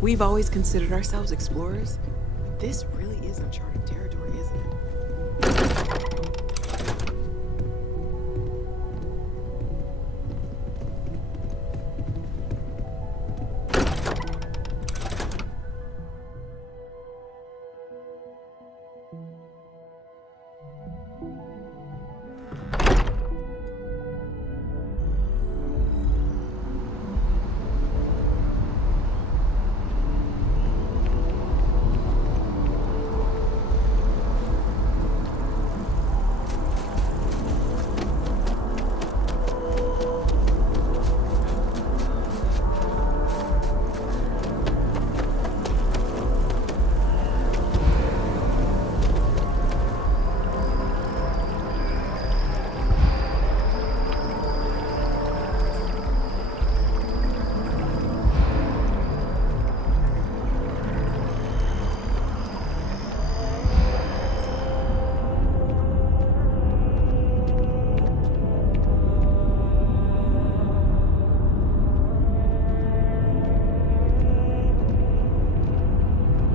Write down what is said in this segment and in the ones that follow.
We've always considered ourselves explorers, but this really is uncharted territory, isn't it?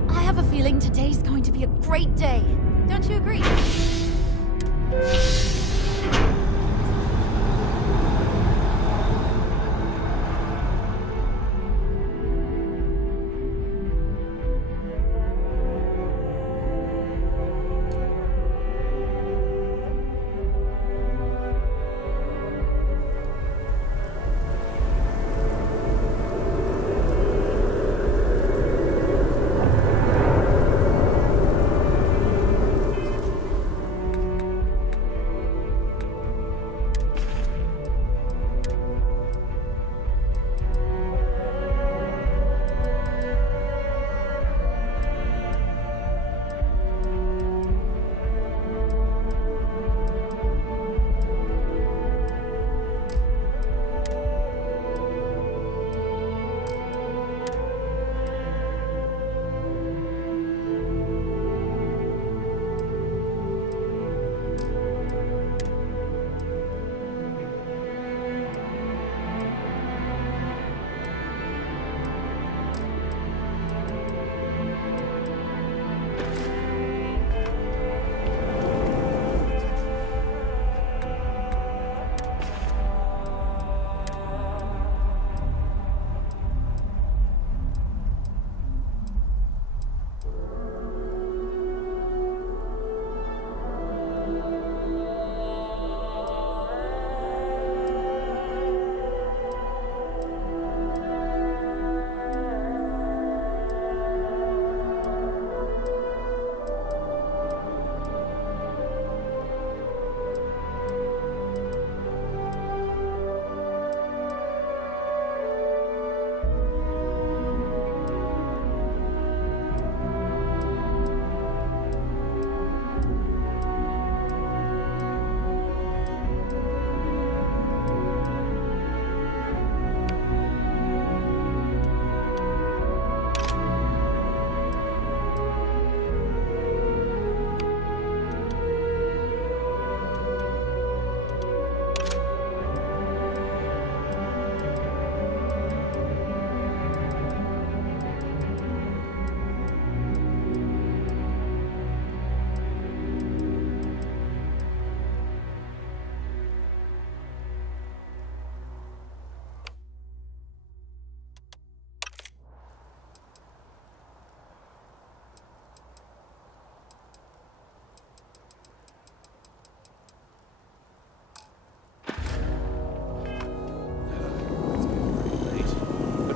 I have a feeling today's going to be a great day. Don't you agree?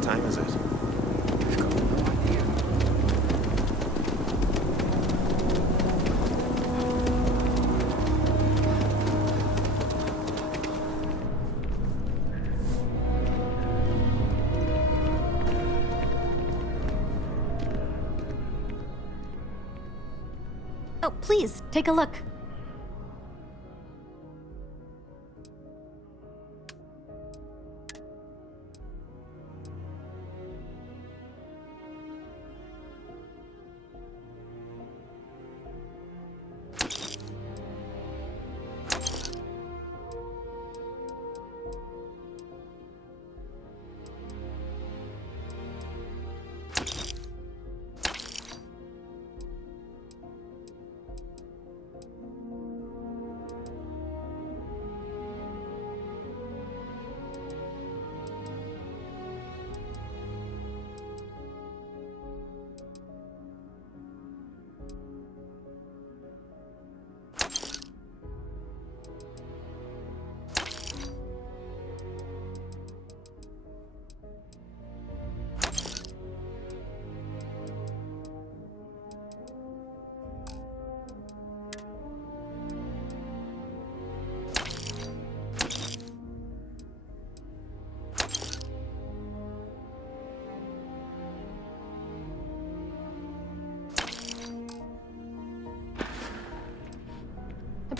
Time is it? Oh, please, take a look.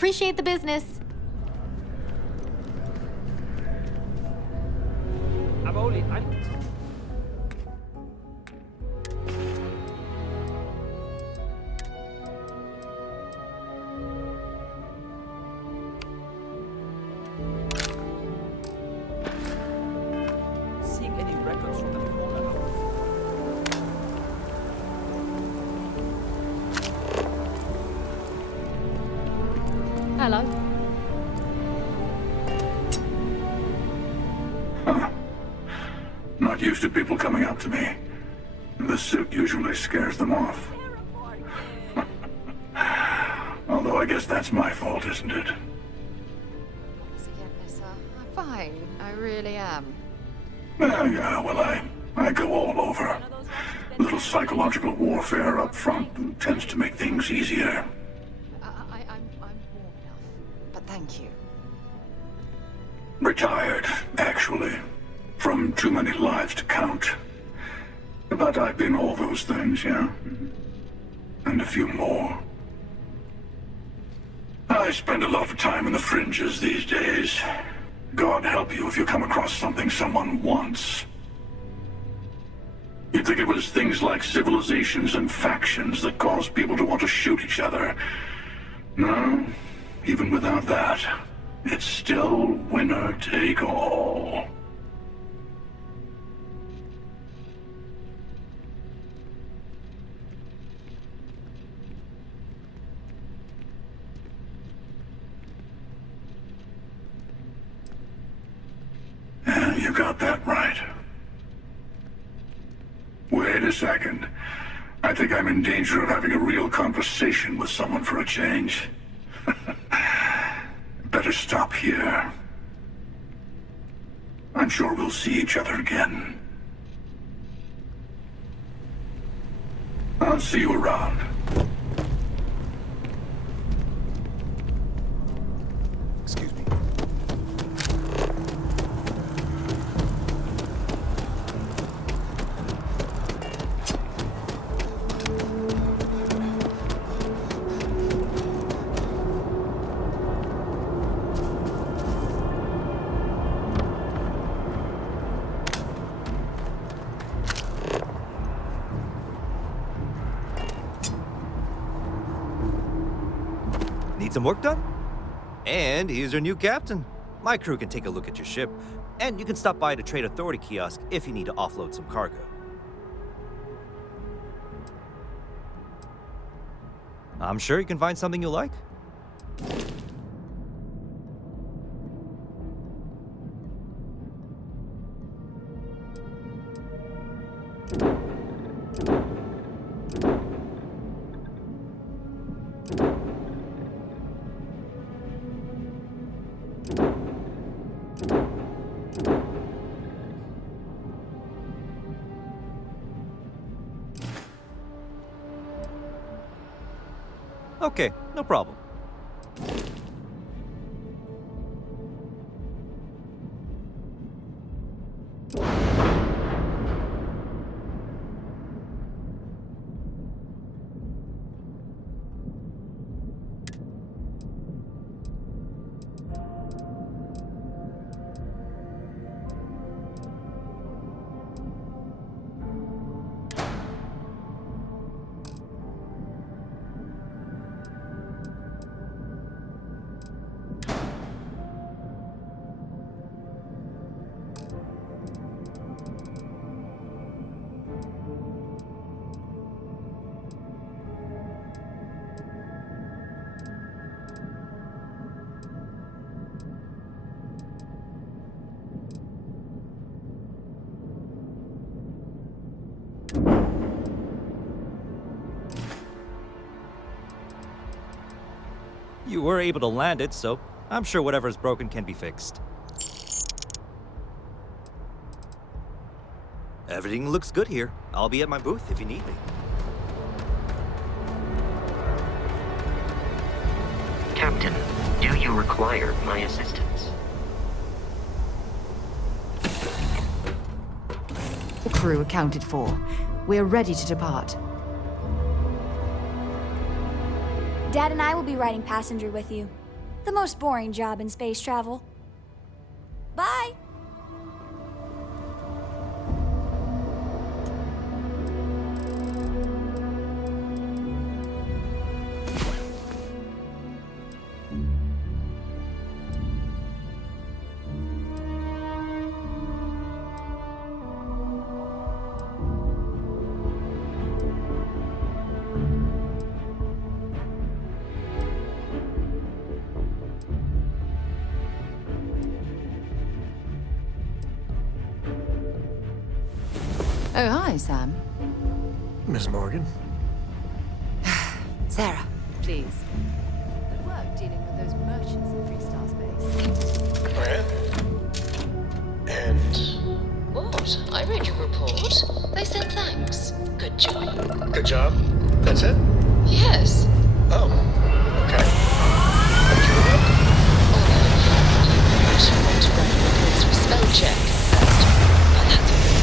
Appreciate the business. I'm seeing any records from the corner house. Hello. Not used to people coming up to me. The suit usually scares them off. Although I guess that's my fault, isn't it? Again, Nissa. I'm fine. I really am. Yeah, well, I go all over. A little psychological warfare up front tends to make things easier. I'm warm enough. But thank you. Retired, actually. From too many lives to count. But I've been all those things, yeah. And a few more. I spend a lot of time in the fringes these days. God help you if you come across something someone wants. You'd think it was things like civilizations and factions that cause people to want to shoot each other. No, even without that, it's still winner take all. Yeah, you got that right. Wait a second. I think I'm in danger of having a real conversation with someone for a change. Better stop here. I'm sure we'll see each other again. I'll see you around. Excuse me. Need some work done? And here's your new captain. My crew can take a look at your ship, and you can stop by the Trade Authority kiosk if you need to offload some cargo. I'm sure you can find something you like. Okay, no problem. You were able to land it, so I'm sure whatever's broken can be fixed. Everything looks good here. I'll be at my booth if you need me. Captain, do you require my assistance? The crew accounted for. We're ready to depart. Dad and I will be riding passenger with you. The most boring job in space travel. Bye! Oh, hi, Sam. Miss Morgan? Sarah, please. Good work dealing with those merchants in Freestar Space. Oh, yeah? And What? I read your report. They said thanks. Good job. good job? That's it? Yes. Oh, okay. Thank you for that. Although, you might want to run your reports for spell check first. But that's okay.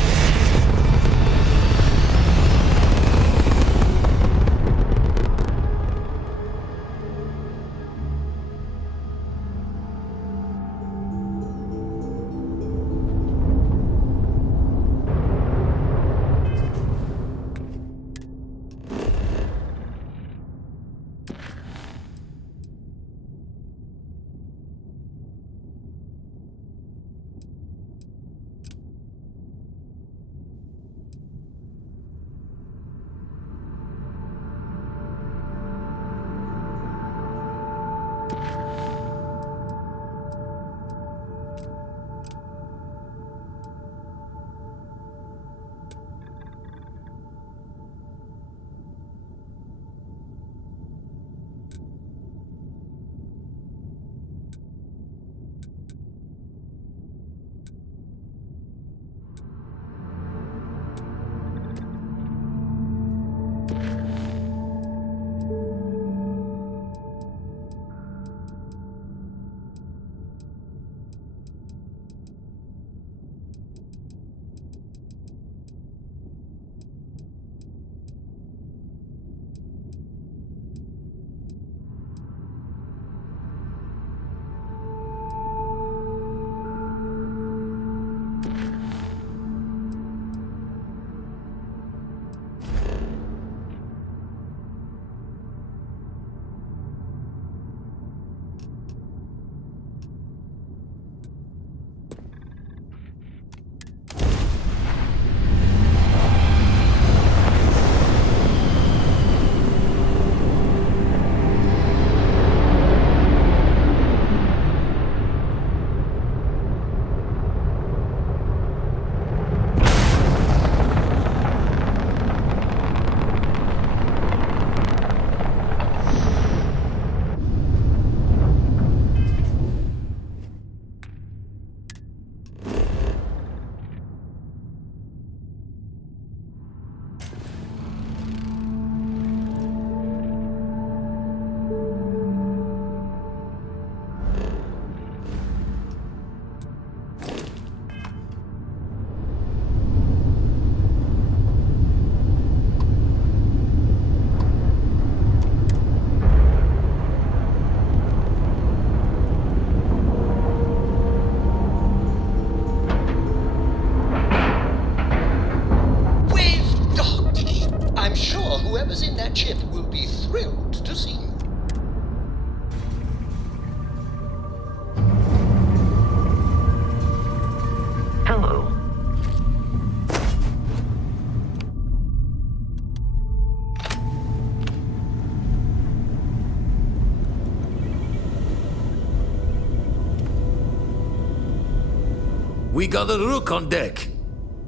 We got a rook on deck.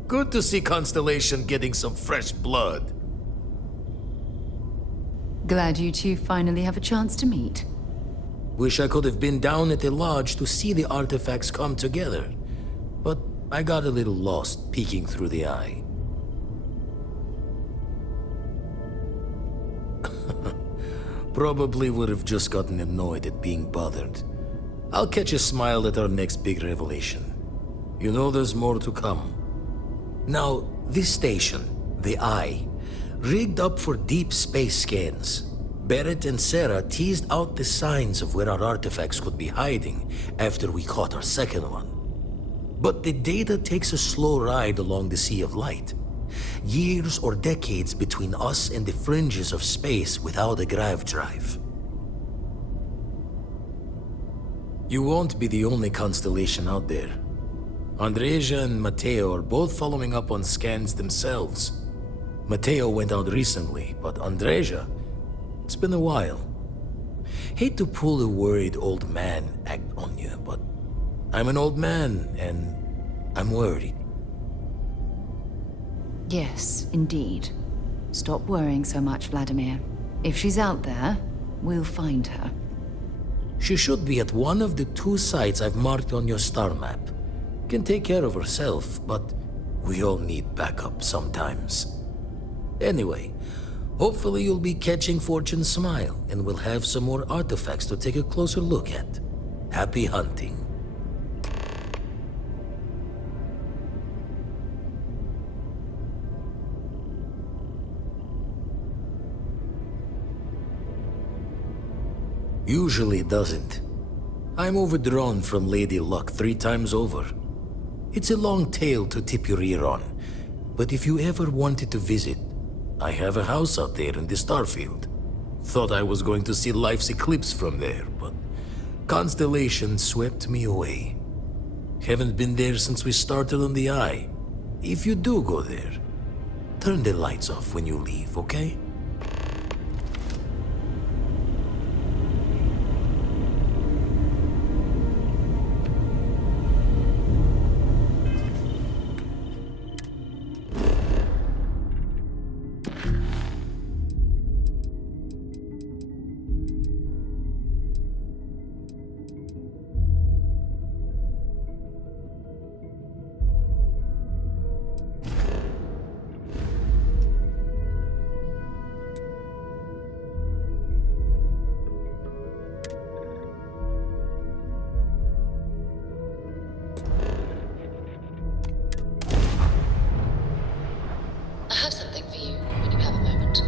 Good to see Constellation getting some fresh blood. Glad you two finally have a chance to meet. Wish I could have been down at the lodge to see the artifacts come together. But I got a little lost peeking through the eye. Probably would have just gotten annoyed at being bothered. I'll catch a smile at our next big revelation. You know there's more to come. Now, this station, the Eye, rigged up for deep space scans. Barrett and Sarah teased out the signs of where our artifacts could be hiding after we caught our second one. But the data takes a slow ride along the Sea of Light. Years or decades between us and the fringes of space without a grav drive. You won't be the only constellation out there. Andreja and Matteo are both following up on scans themselves. Matteo went out recently, but Andreja, it's been a while. Hate to pull a worried old man act on you, but I'm an old man and I'm worried. Yes, indeed. Stop worrying so much, Vladimir. If she's out there, we'll find her. She should be at one of the 2 sites I've marked on your star map. Can take care of herself, but we all need backup sometimes. Anyway, hopefully you'll be catching Fortune's smile, and we'll have some more artifacts to take a closer look at. Happy hunting. Usually doesn't. I'm overdrawn from Lady Luck 3 times over. It's a long tale to tip your ear on, but if you ever wanted to visit, I have a house out there in the starfield. Thought I was going to see life's eclipse from there, but constellation swept me away. Haven't been there since we started on the Eye. If you do go there, turn the lights off when you leave, okay? I have something for you when you have a moment.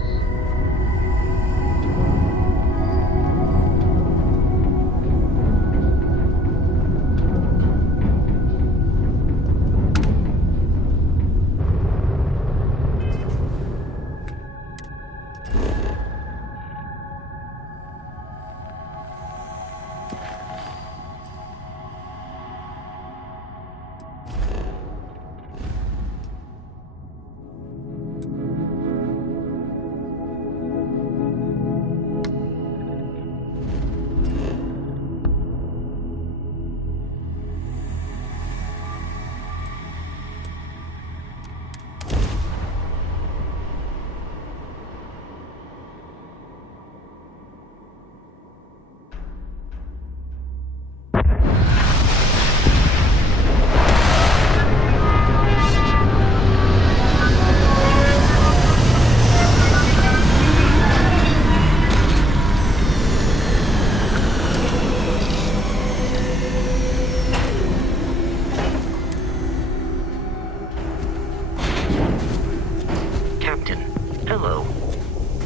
Hello.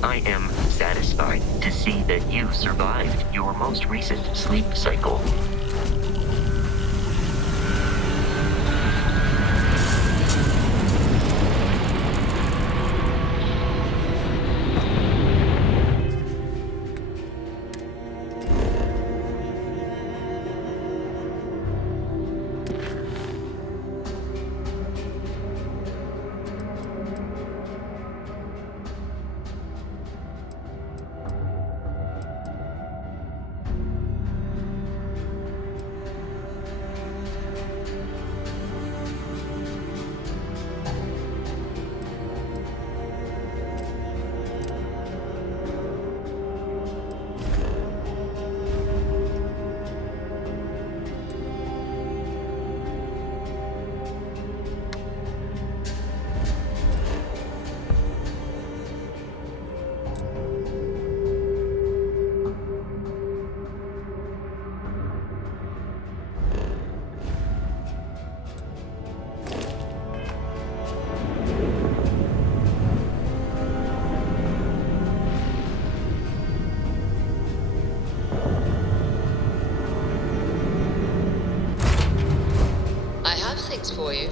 I am satisfied to see that you survived your most recent sleep cycle. coordinates for you.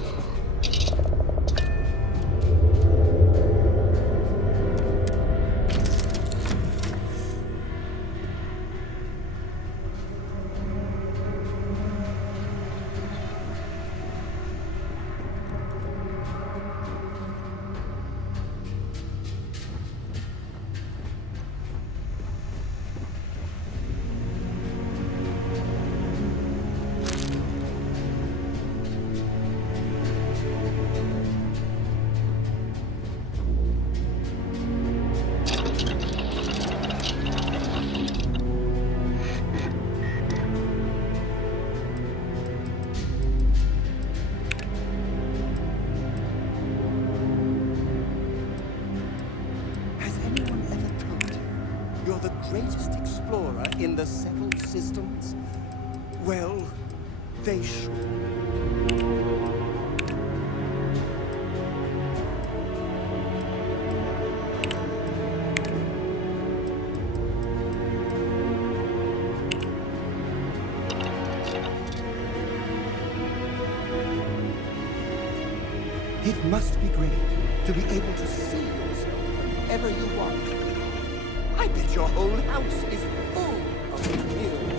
Has anyone ever told you you're the greatest explorer in the several systems? Well, they should. It must be great to be able to see yourself whenever you want. I bet your whole house is full of mirrors.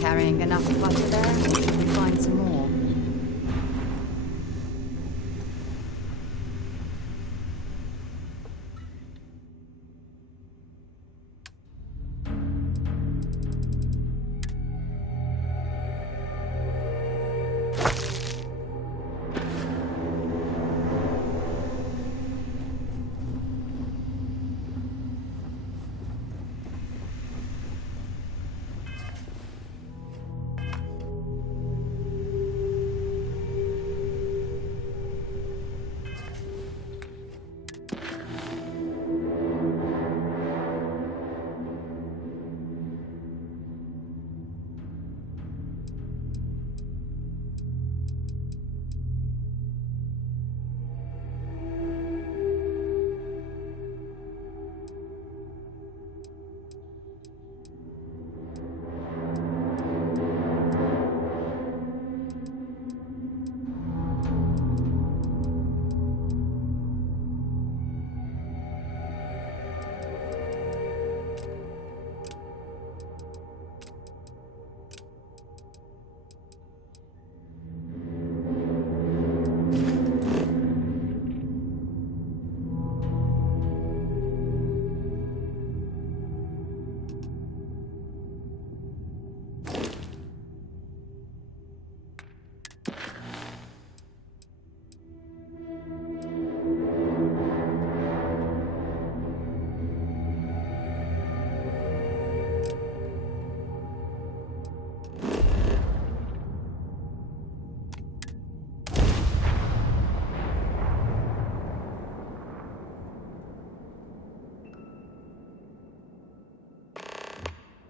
Carrying enough butter there? Or should we find some more?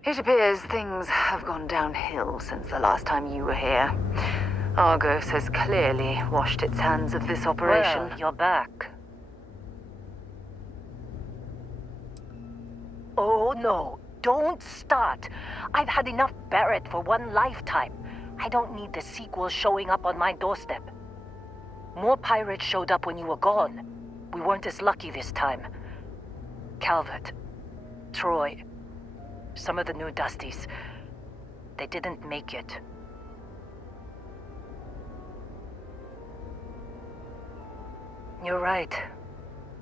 It appears things have gone downhill since the last time you were here. Argos has clearly washed its hands of this operation. Well, you're back. Oh no, don't start. I've had enough Barrett for one lifetime. I don't need the sequel showing up on my doorstep. More pirates showed up when you were gone. We weren't as lucky this time. Calvert, Troy, some of the new Dusties, they didn't make it. You're right.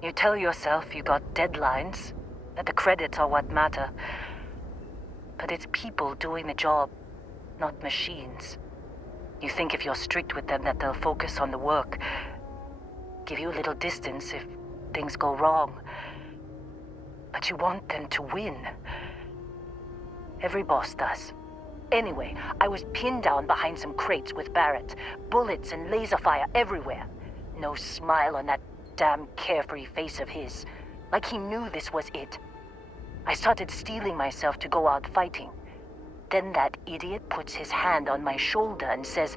You tell yourself you got deadlines, that the credits are what matter. But it's people doing the job, not machines. You think if you're strict with them that they'll focus on the work, give you a little distance if things go wrong. But you want them to win. Every boss does. Anyway, I was pinned down behind some crates with Barrett. Bullets and laser fire everywhere. No smile on that damn carefree face of his. Like he knew this was it. I started steeling myself to go out fighting. Then that idiot puts his hand on my shoulder and says,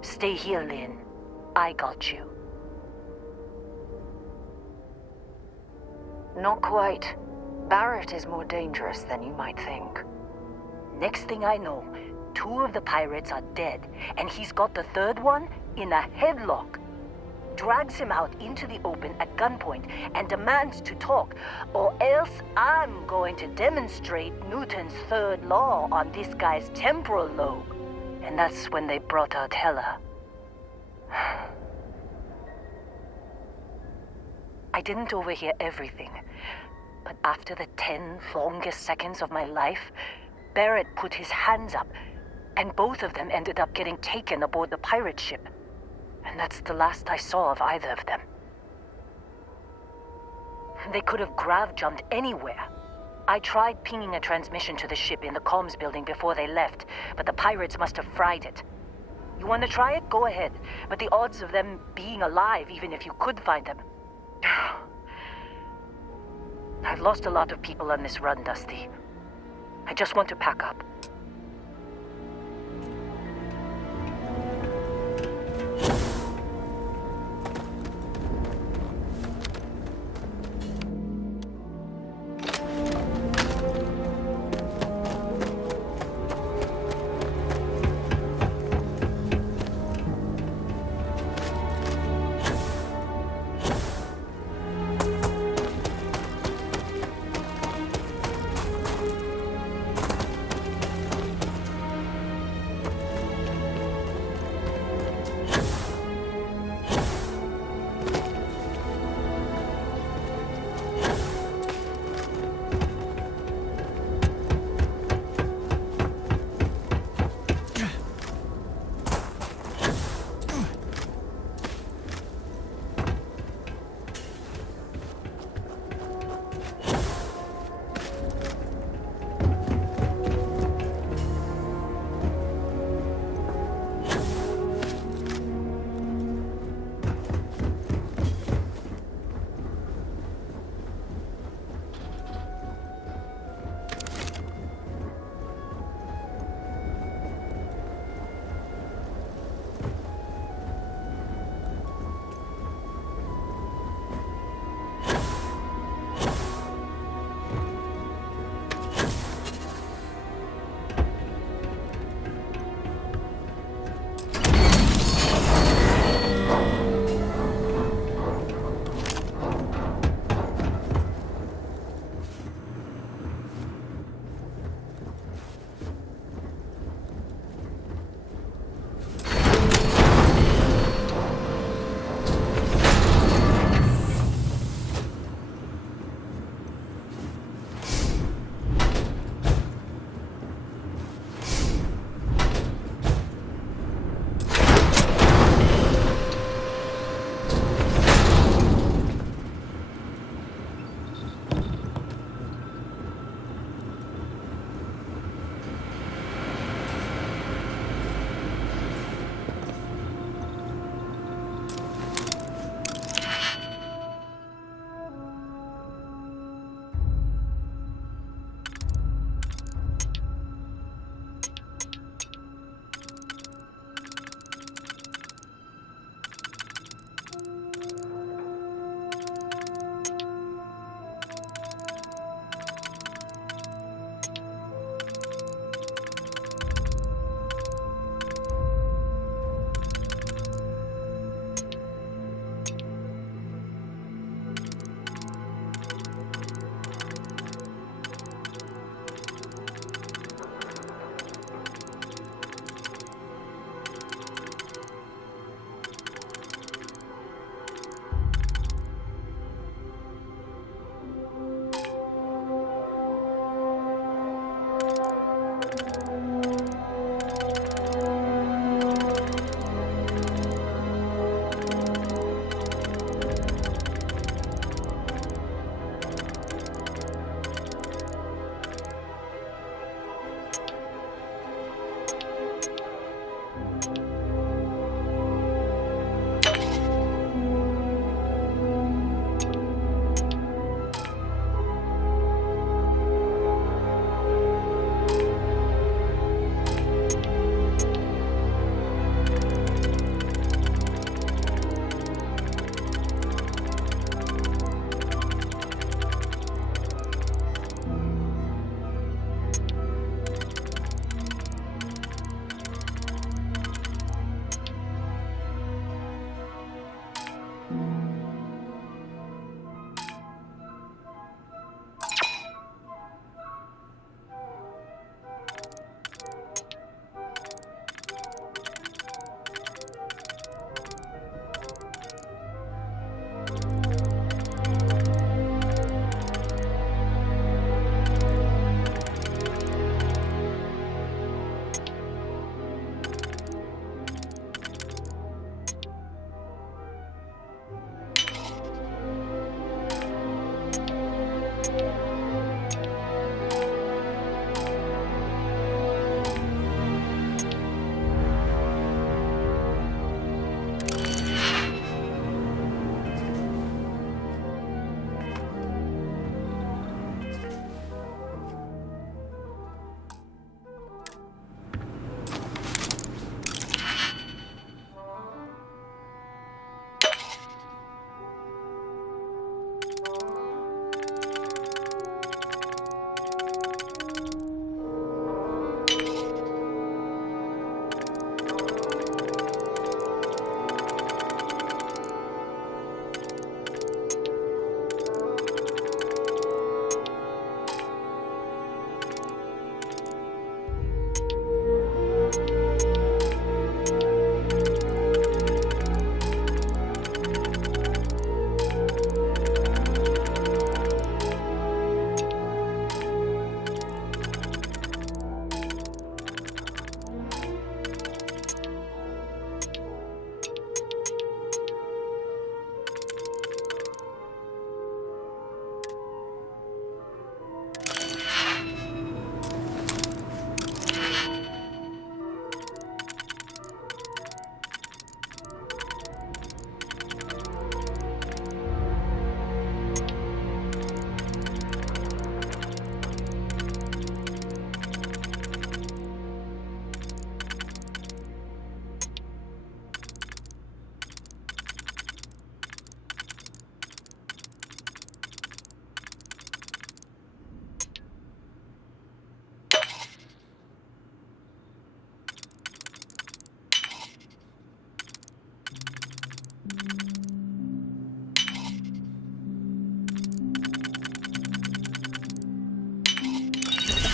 "Stay here, Lynn. I got you." Not quite. Barrett is more dangerous than you might think. Next thing I know, 2 of the pirates are dead, and he's got the 3rd one in a headlock. Drags him out into the open at gunpoint and demands to talk, or else I'm going to demonstrate Newton's 3rd law on this guy's temporal lobe. And that's when they brought out Hela. I didn't overhear everything, but after the 10 longest seconds of my life, Barrett put his hands up, and both of them ended up getting taken aboard the pirate ship. And that's the last I saw of either of them. They could have grav-jumped anywhere. I tried pinging a transmission to the ship in the comms building before they left, but the pirates must have fried it. You want to try it? Go ahead. But the odds of them being alive, even if you could find them... I've lost a lot of people on this run, Dusty. I just want to pack up.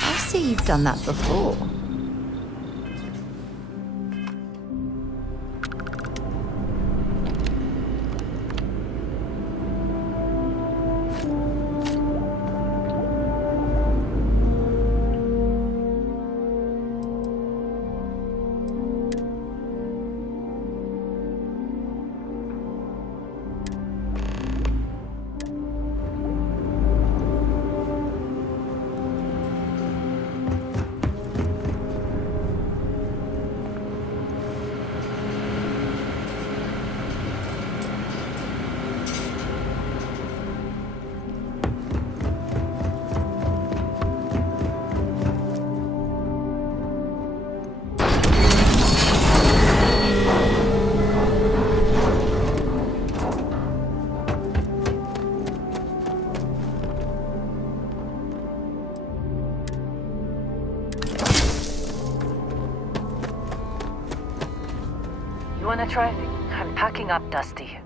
I see you've done that before. You wanna try? I'm packing up, Dusty.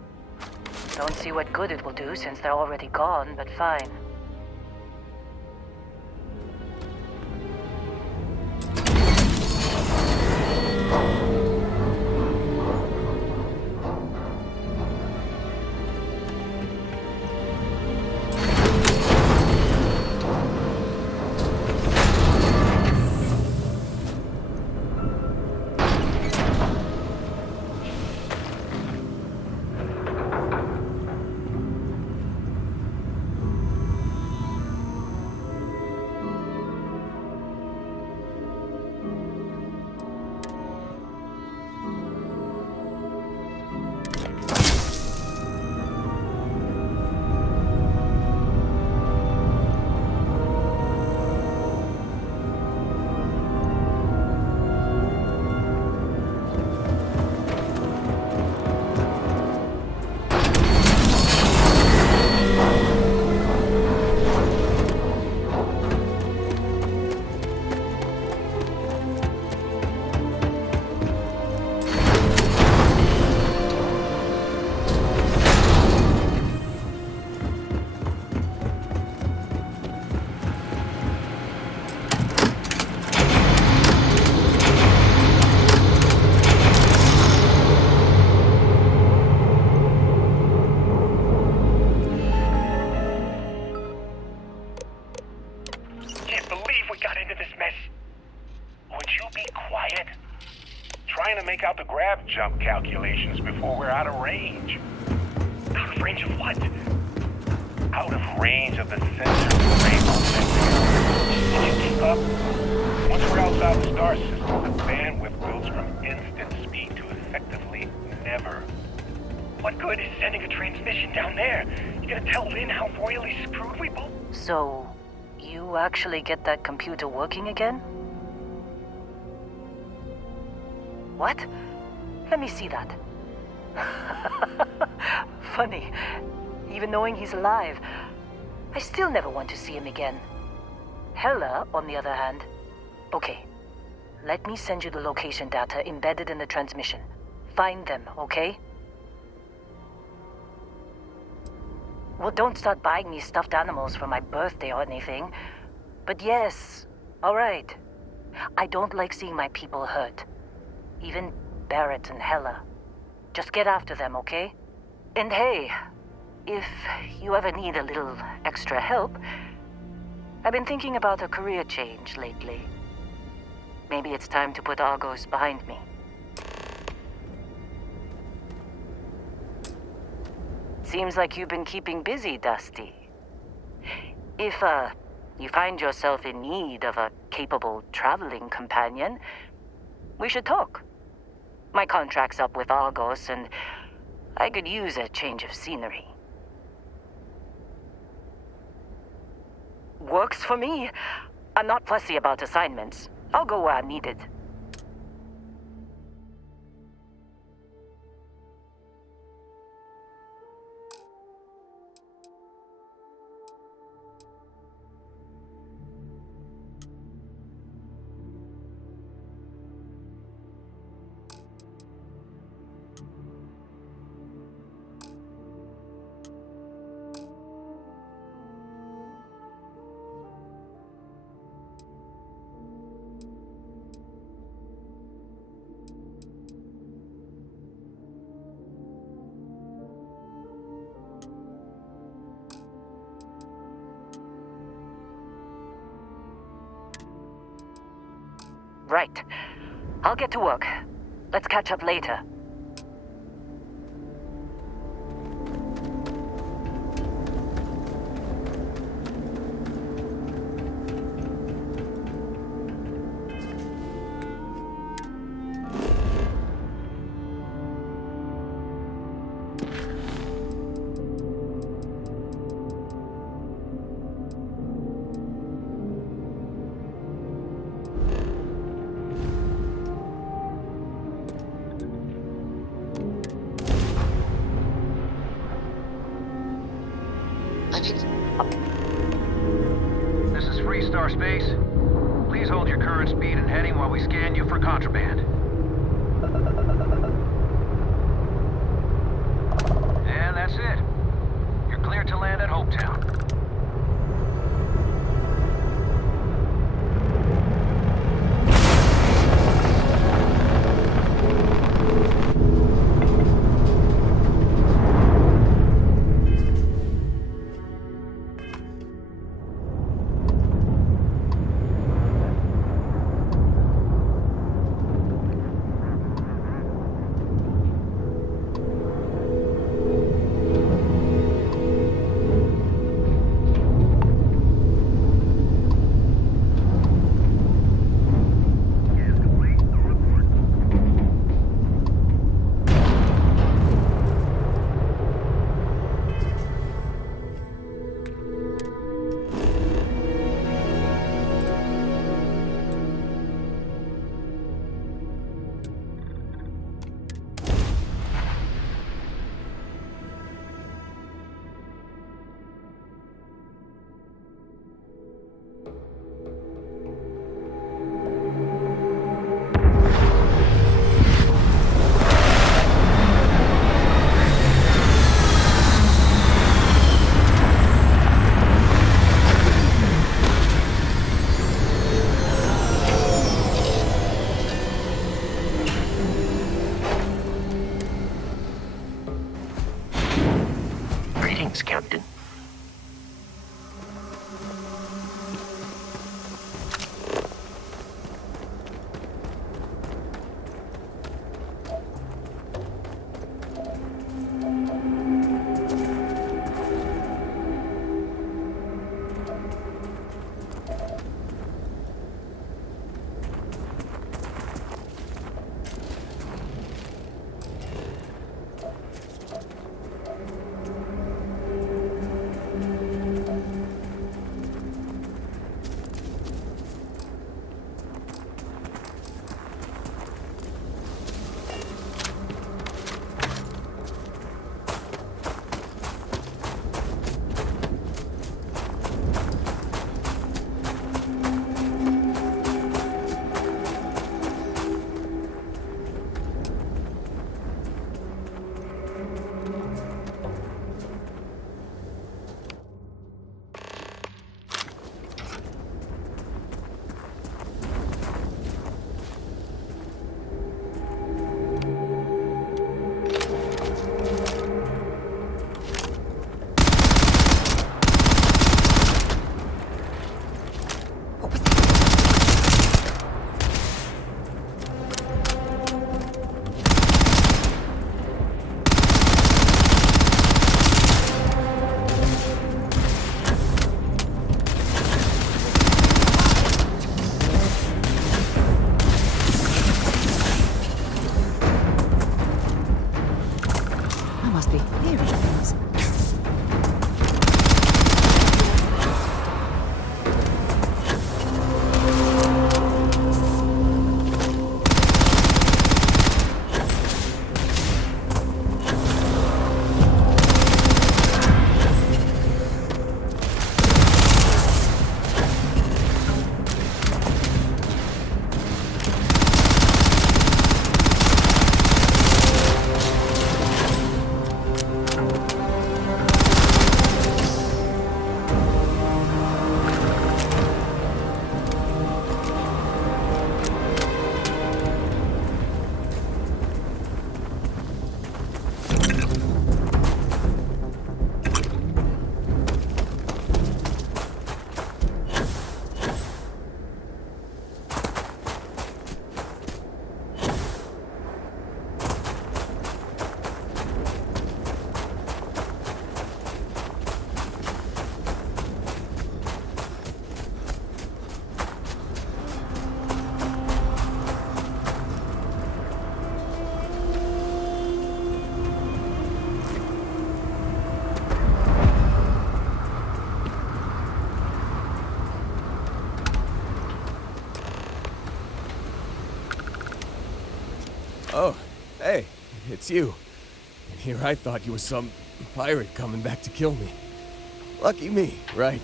Don't see what good it will do since they're already gone, but fine. Make out the grav jump calculations before we're out of range. Out of range of what? Out of range of the sensor array on that. Can you keep up? Once we're outside the star system, the bandwidth goes from instant speed to effectively never. What good is sending a transmission down there? You gonna tell Lynn how royally screwed we both? So, you actually get that computer working again? What? Let me see that. Funny. Even knowing he's alive, I still never want to see him again. Hella, on the other hand. Okay. Let me send you the location data embedded in the transmission. Find them, okay? Well, don't start buying me stuffed animals for my birthday or anything. But yes, all right. I don't like seeing my people hurt. Even Barrett and Hella. Just get after them, okay? And hey, if you ever need a little extra help, I've been thinking about a career change lately. Maybe it's time to put Argos behind me. Seems like you've been keeping busy, Dusty. If, you find yourself in need of a capable traveling companion, we should talk. My contract's up with Argos, and I could use a change of scenery. Works for me. I'm not fussy about assignments. I'll go where I'm needed. Right. I'll get to work. Let's catch up later. This is Freestar Space. Please hold your current speed and heading while we scan you for contraband. And that's it. You're cleared to land at Hopetown. Captain. it's you. And here I thought you were some pirate coming back to kill me. Lucky me, right?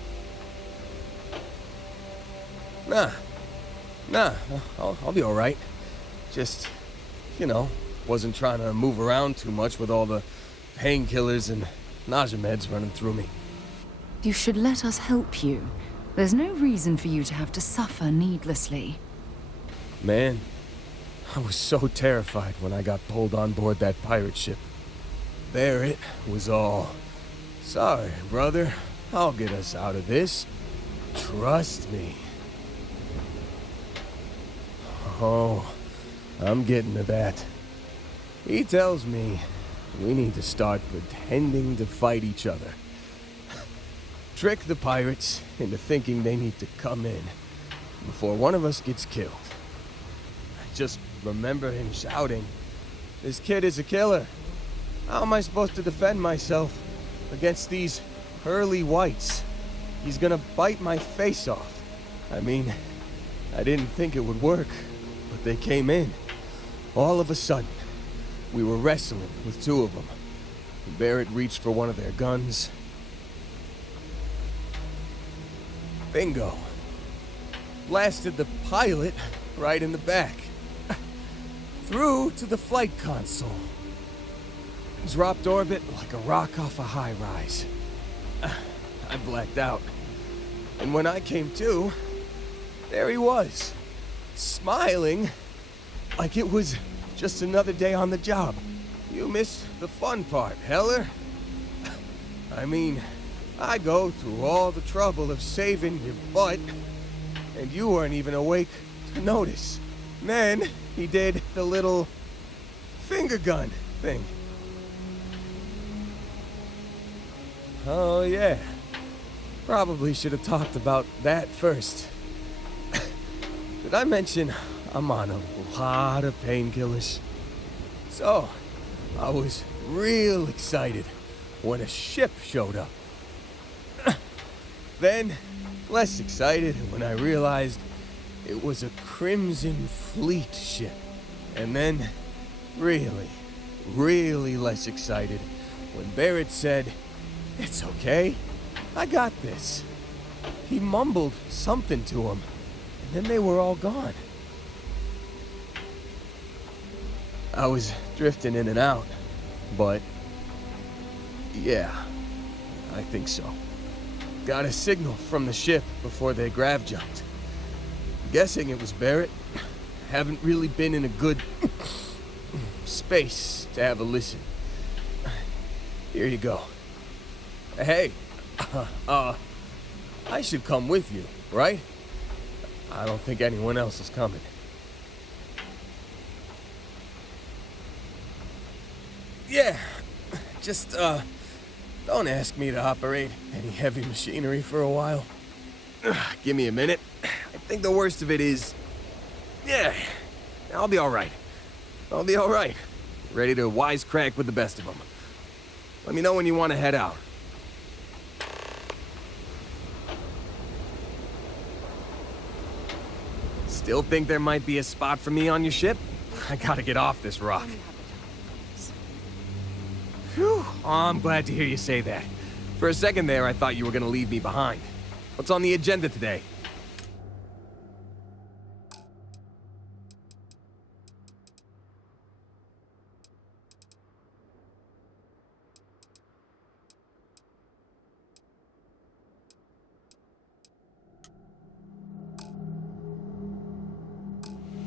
Nah, I'll be alright. Just, you know, wasn't trying to move around too much with all the painkillers and nausea meds running through me. You should let us help you. There's no reason for you to have to suffer needlessly. Man, I was so terrified when I got pulled on board that pirate ship. There it was all. Sorry, brother. I'll get us out of this. Trust me. Oh, I'm getting to that. He tells me we need to start pretending to fight each other. Trick the pirates into thinking they need to come in before one of us gets killed. I just remember him shouting, "This kid is a killer. How am I supposed to defend myself against these pearly whites? He's gonna bite my face off." I mean, I didn't think it would work, but they came in. All of a sudden, we were wrestling with two of them. Barrett reached for one of their guns. Bingo. Blasted the pilot right in the back. Through to the flight console. Dropped orbit like a rock off a high rise. I blacked out. And when I came to, there he was, smiling like it was just another day on the job. You missed the fun part, Heller. I mean, I go through all the trouble of saving your butt, and you weren't even awake to notice. Then he did the little finger gun thing. Oh yeah, probably should have talked about that first. Did I mention I'm on a lot of painkillers? So, I was real excited when a ship showed up. Then, less excited when I realized it was a Crimson Fleet ship. And then, really less excited when Barrett said, "It's okay, I got this." He mumbled something to him, and then they were all gone. I was drifting in and out, but yeah, I think so. Got a signal from the ship before they grav jumped. Guessing it was Barrett. Haven't really been in a good space to have a listen. Here you go. Hey, I should come with you, right? I don't think anyone else is coming. Yeah, just, don't ask me to operate any heavy machinery for a while. Give me a minute. I think the worst of it is... Yeah, I'll be alright. I'll be alright. Ready to wisecrack with the best of them. Let me know when you want to head out. Still think there might be a spot for me on your ship? I gotta get off this rock. Whew. Oh, I'm glad to hear you say that. For a second there, I thought you were gonna leave me behind. What's on the agenda today?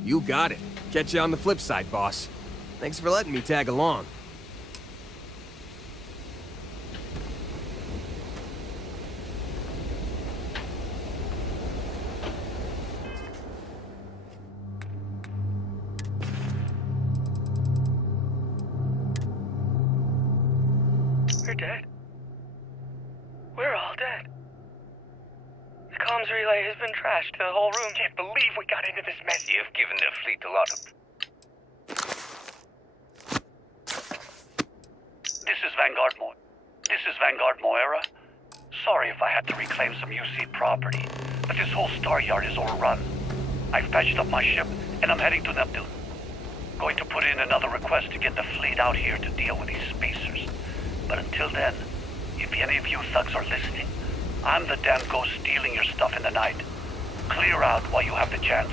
You got it. Catch you on the flip side, boss. Thanks for letting me tag along. We're dead. We're all dead. The comms relay has been trashed. The whole room. Can't believe we got into this mess. You've given the fleet a lot of... This is Vanguard Moira. Sorry if I had to reclaim some UC property, but this whole star yard is overrun. I've patched up my ship, and I'm heading to Neptune. Going to put in another request to get the fleet out here to deal with these spacers. But until then, if any of you thugs are listening, I'm the damn ghost stealing your stuff in the night. Clear out while you have the chance.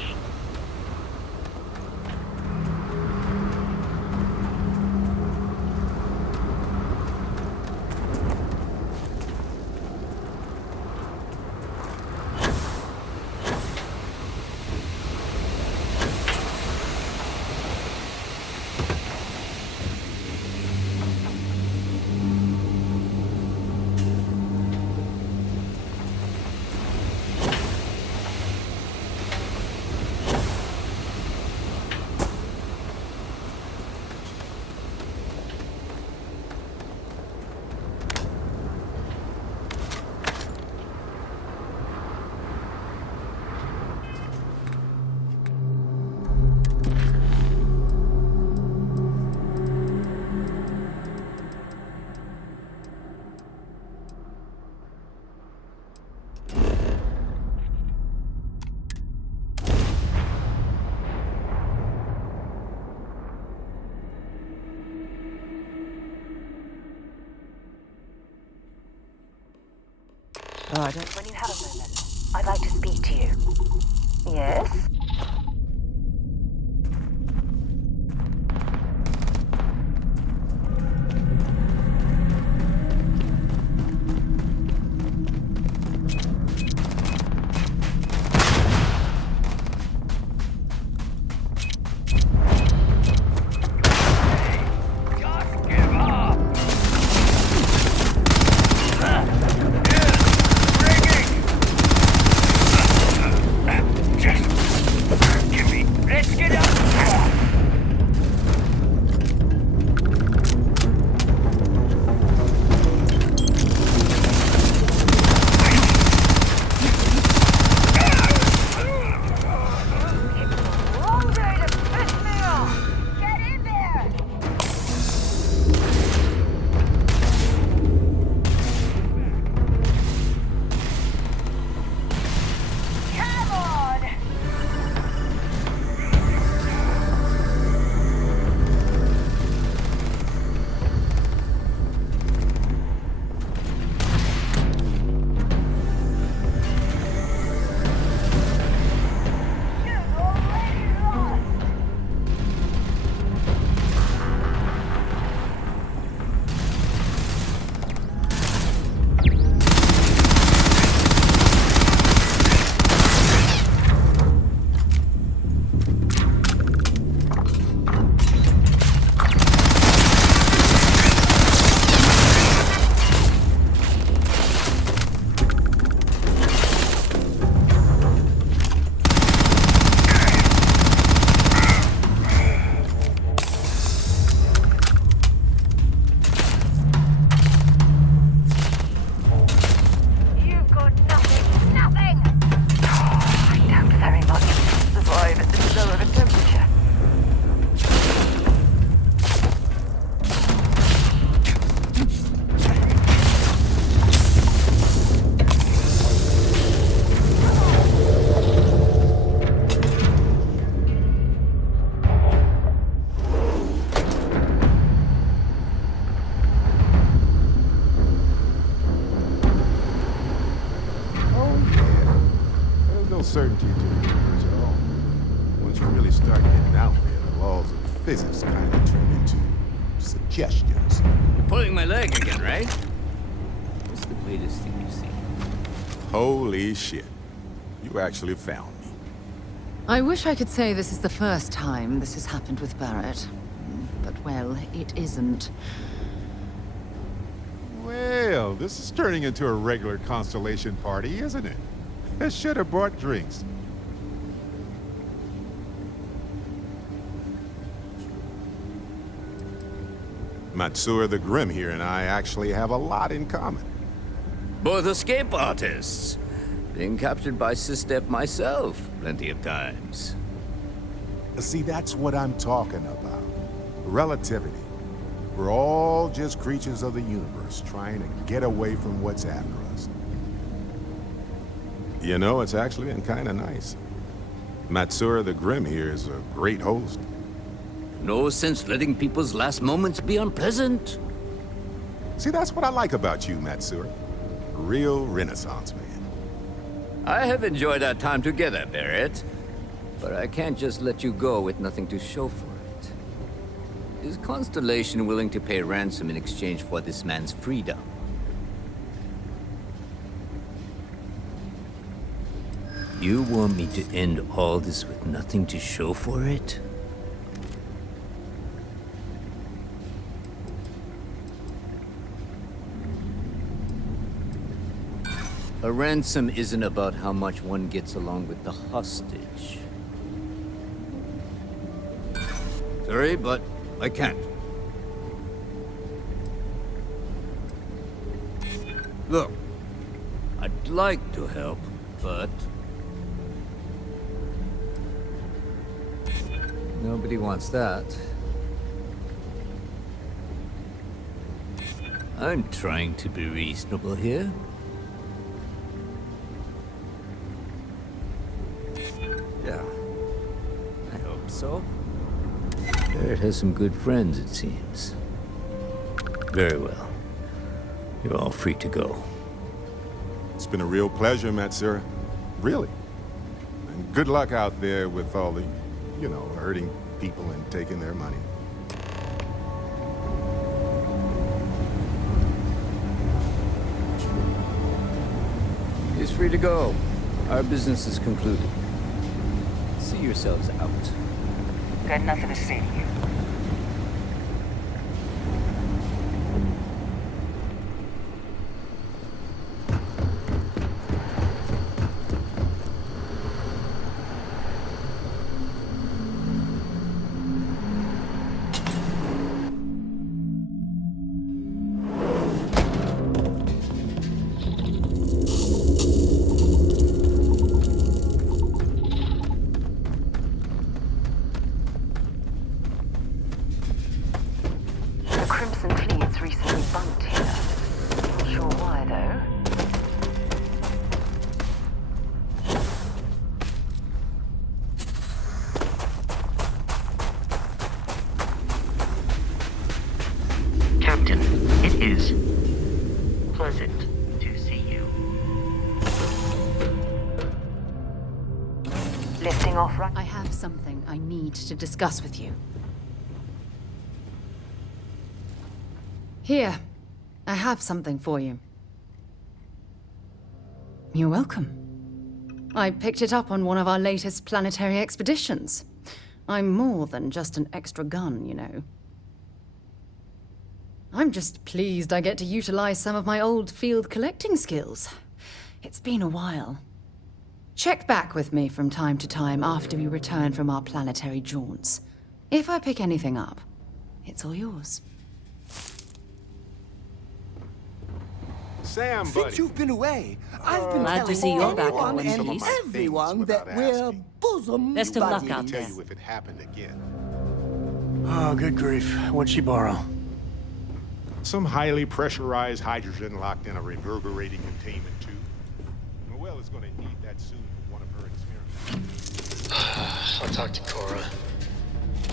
When you have a moment, I'd like to speak to you. Yes? certainty to it at all. Once you really start getting out there, the laws of physics kind of turn into suggestions. You're pulling my leg again, right? What's the latest thing you've seen? Holy shit. You actually found me. I wish I could say this is the first time this has happened with Barrett. But, well, it isn't. Well, this is turning into a regular Constellation party, isn't it? I should have brought drinks. Matsura the Grim here and I actually have a lot in common. Both escape artists. Being captured by Sistef myself plenty of times. See, that's what I'm talking about. Relativity. We're all just creatures of the universe trying to get away from what's after us. You know, it's actually been kind of nice. Matsura the Grim here is a great host. No sense letting people's last moments be unpleasant. See, that's what I like about you, Matsura. Real Renaissance man. I have enjoyed our time together, Barrett. But I can't just let you go with nothing to show for it. Is Constellation willing to pay ransom in exchange for this man's freedom? You want me to end all this with nothing to show for it? A ransom isn't about how much one gets along with the hostage. Sorry, but I can't. Look, I'd like to help, but... nobody wants that. I'm trying to be reasonable here. Yeah, I hope so. Barrett has some good friends, it seems. Very well. You're all free to go. It's been a real pleasure, Matsura. Really. And good luck out there with all the, you know, hurting people and taking their money. He's free to go. Our business is concluded. See yourselves out. Got nothing to say to you. Captain, it is pleasant to see you. Lifting off right. I have something I need to discuss with you. Here, I have something for you. You're welcome. I picked it up on one of our latest planetary expeditions. I'm more than just an extra gun, you know. I'm just pleased I get to utilize some of my old field collecting skills. It's been a while. Check back with me from time to time after we return from our planetary jaunts. If I pick anything up, it's all yours. Sam, buddy. Since you've been away, I've been Glad to telling see you're back anyone in one and piece. everyone that we're bosom Best of luck buddies. out there. Tell you if it happened again. Oh, good grief. What'd she borrow? Some highly pressurized hydrogen locked in a reverberating containment tube. Noelle is going to need that soon for one of her experiments. I'll talk to Cora.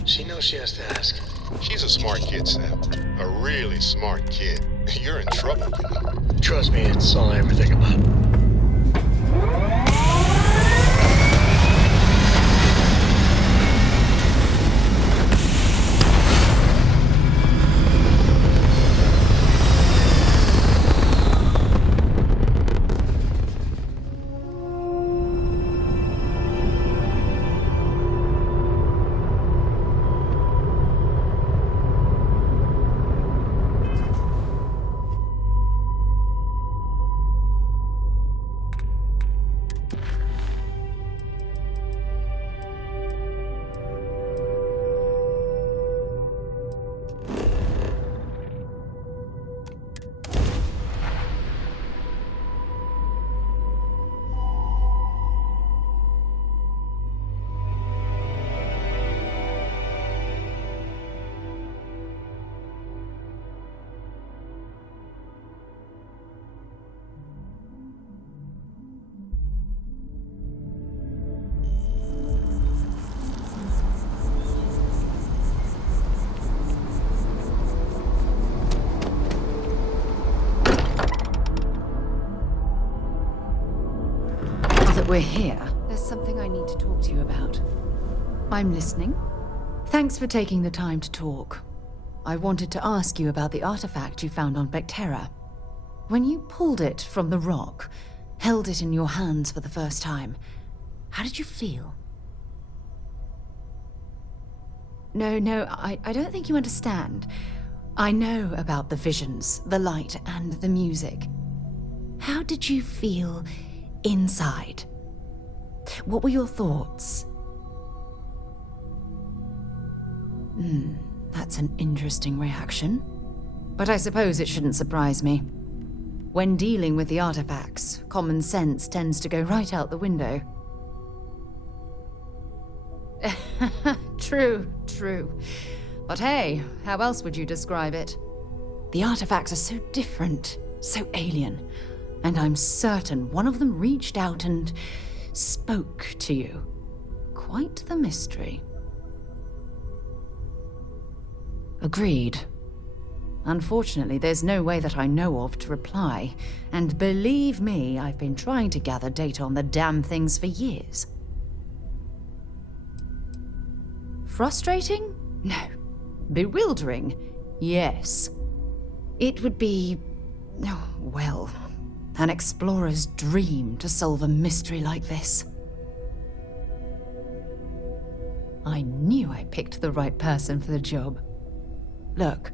She knows she has to ask. She's a smart kid, Sam. A really smart kid. You're in trouble, you know. Trust me, it's all I ever think about. that we're here, there's something I need to talk to you about. I'm listening. Thanks for taking the time to talk. I wanted to ask you about the artifact you found on Vectera. When you pulled it from the rock, held it in your hands for the first time, how did you feel? No, I don't think you understand. I know about the visions, the light, and the music. How did you feel inside? What were your thoughts? That's an interesting reaction. But I suppose it shouldn't surprise me. When dealing with the artifacts, common sense tends to go right out the window. True. But hey, how else would you describe it? The artifacts are so different, so alien, and I'm certain one of them reached out and spoke to you. Quite the mystery. Agreed. Unfortunately, there's no way that I know of to reply, and believe me, I've been trying to gather data on the damn things for years. Frustrating? No. Bewildering? Yes. It would be, well, an explorer's dream to solve a mystery like this. I knew I picked the right person for the job. Look,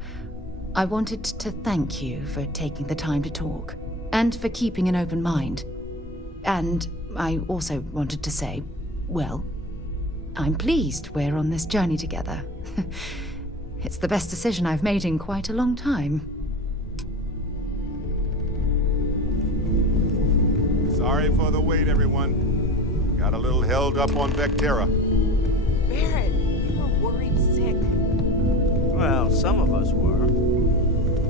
I wanted to thank you for taking the time to talk, and for keeping an open mind. And I also wanted to say, well, I'm pleased we're on this journey together. It's the best decision I've made in quite a long time. Sorry for the wait, everyone. Got a little held up on Vectera. Barrett, you were worried sick. Well, some of us were.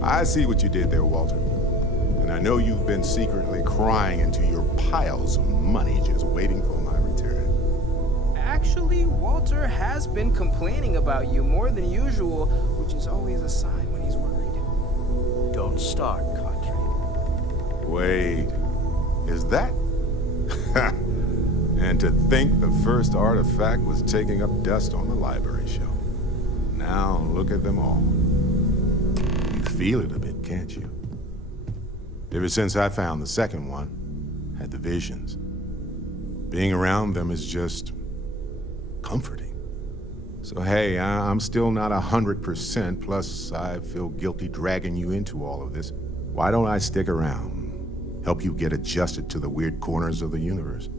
I see what you did there, Walter. And I know you've been secretly crying into your piles of money just waiting for my return. Actually, Walter has been complaining about you more than usual, which is always a sign when he's worried. Don't start, Cartwright. Wait, is that? And to think the first artifact was taking up dust on the library shelf. Now look at them all. You feel it a bit, can't you? Ever since I found the second one, had the visions. Being around them is just comforting. So hey, I'm still not 100%, plus I feel guilty dragging you into all of this. Why don't I stick around, help you get adjusted to the weird corners of the universe?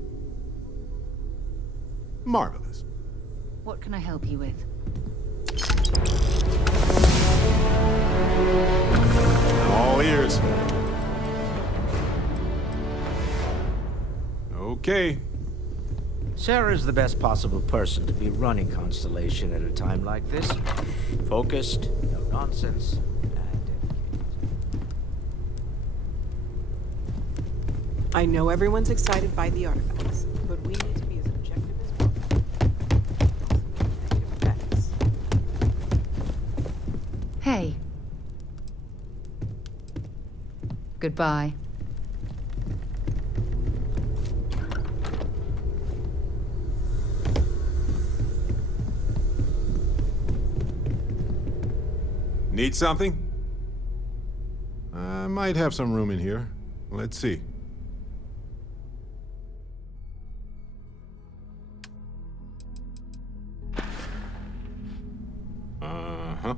Marvelous. What can I help you with? I'm all ears. Okay. Sarah's the best possible person to be running Constellation at a time like this. Focused, no nonsense, and dedicated. I know everyone's excited by the artifacts, but we need to be as objective as possible. Effects. Hey. Goodbye. Need something? I might have some room in here. Let's see. Uh-huh.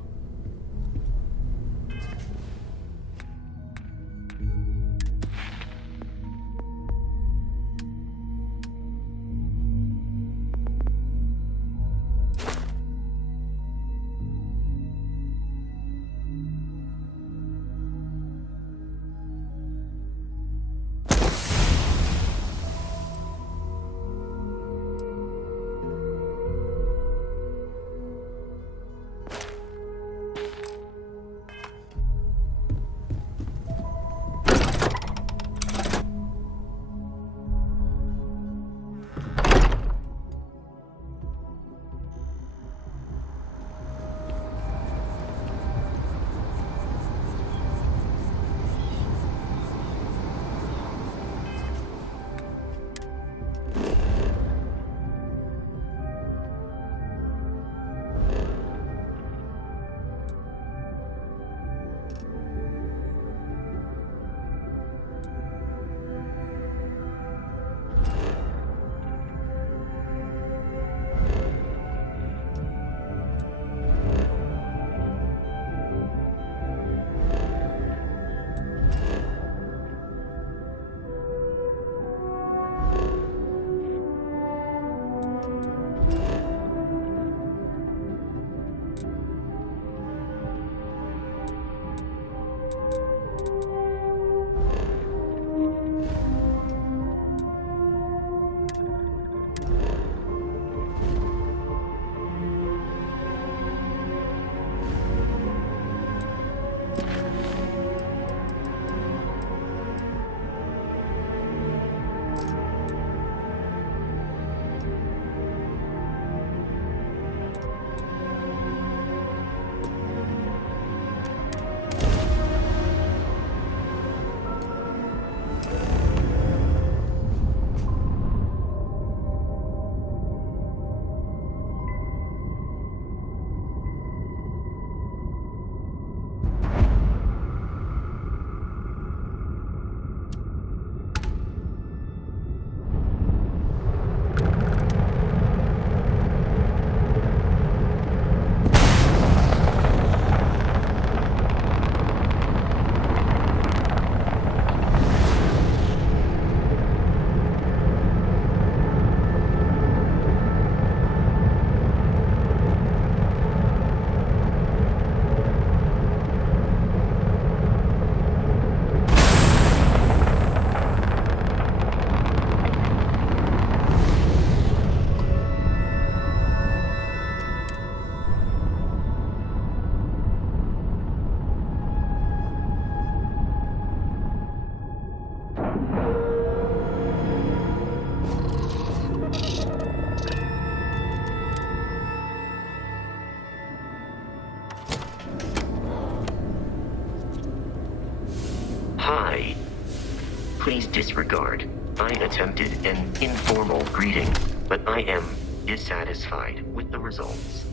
disregard. I attempted an informal greeting, but I am dissatisfied with the results.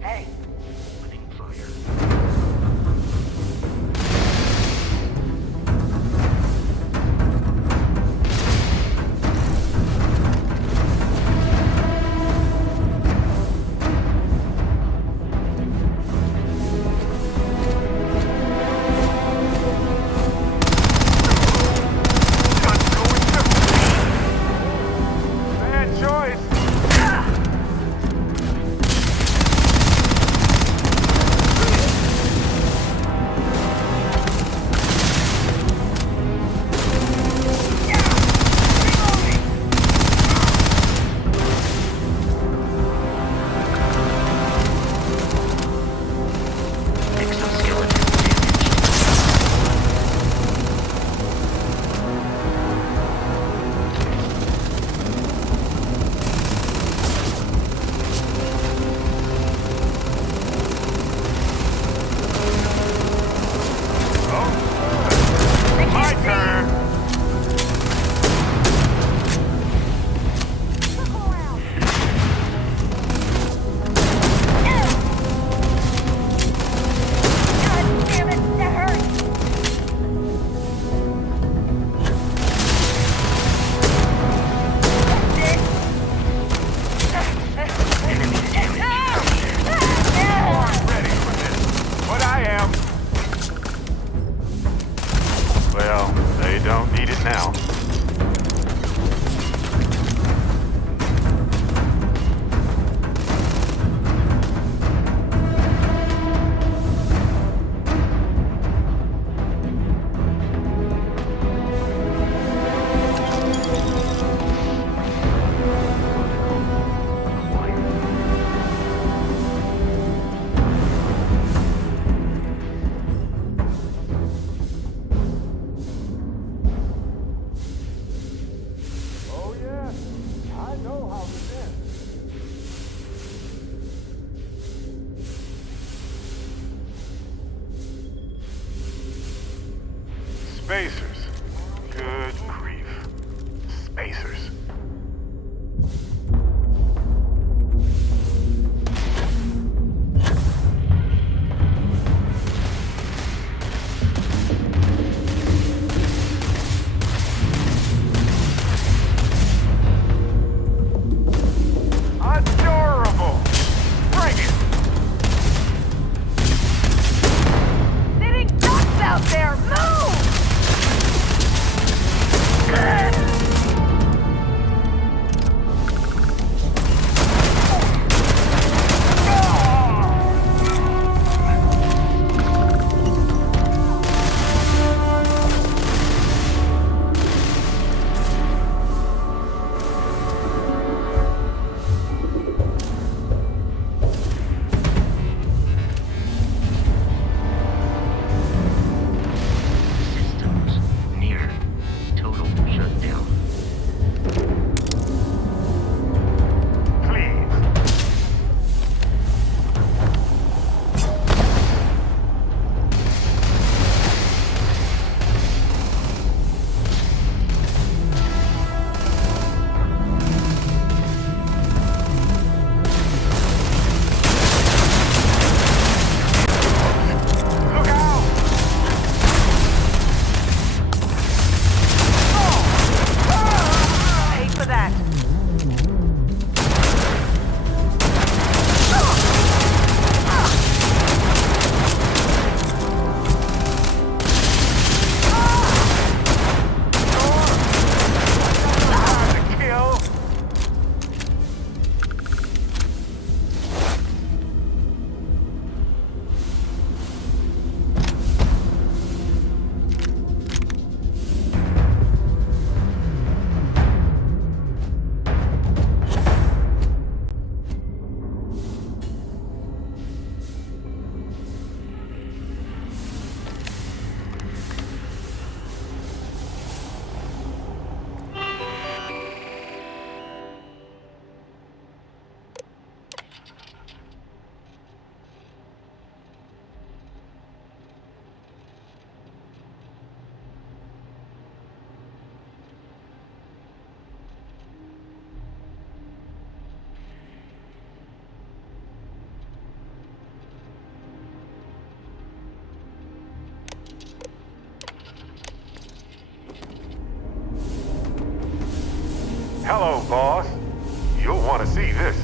Hey. Opening fire. Hello, boss. You'll want to see this.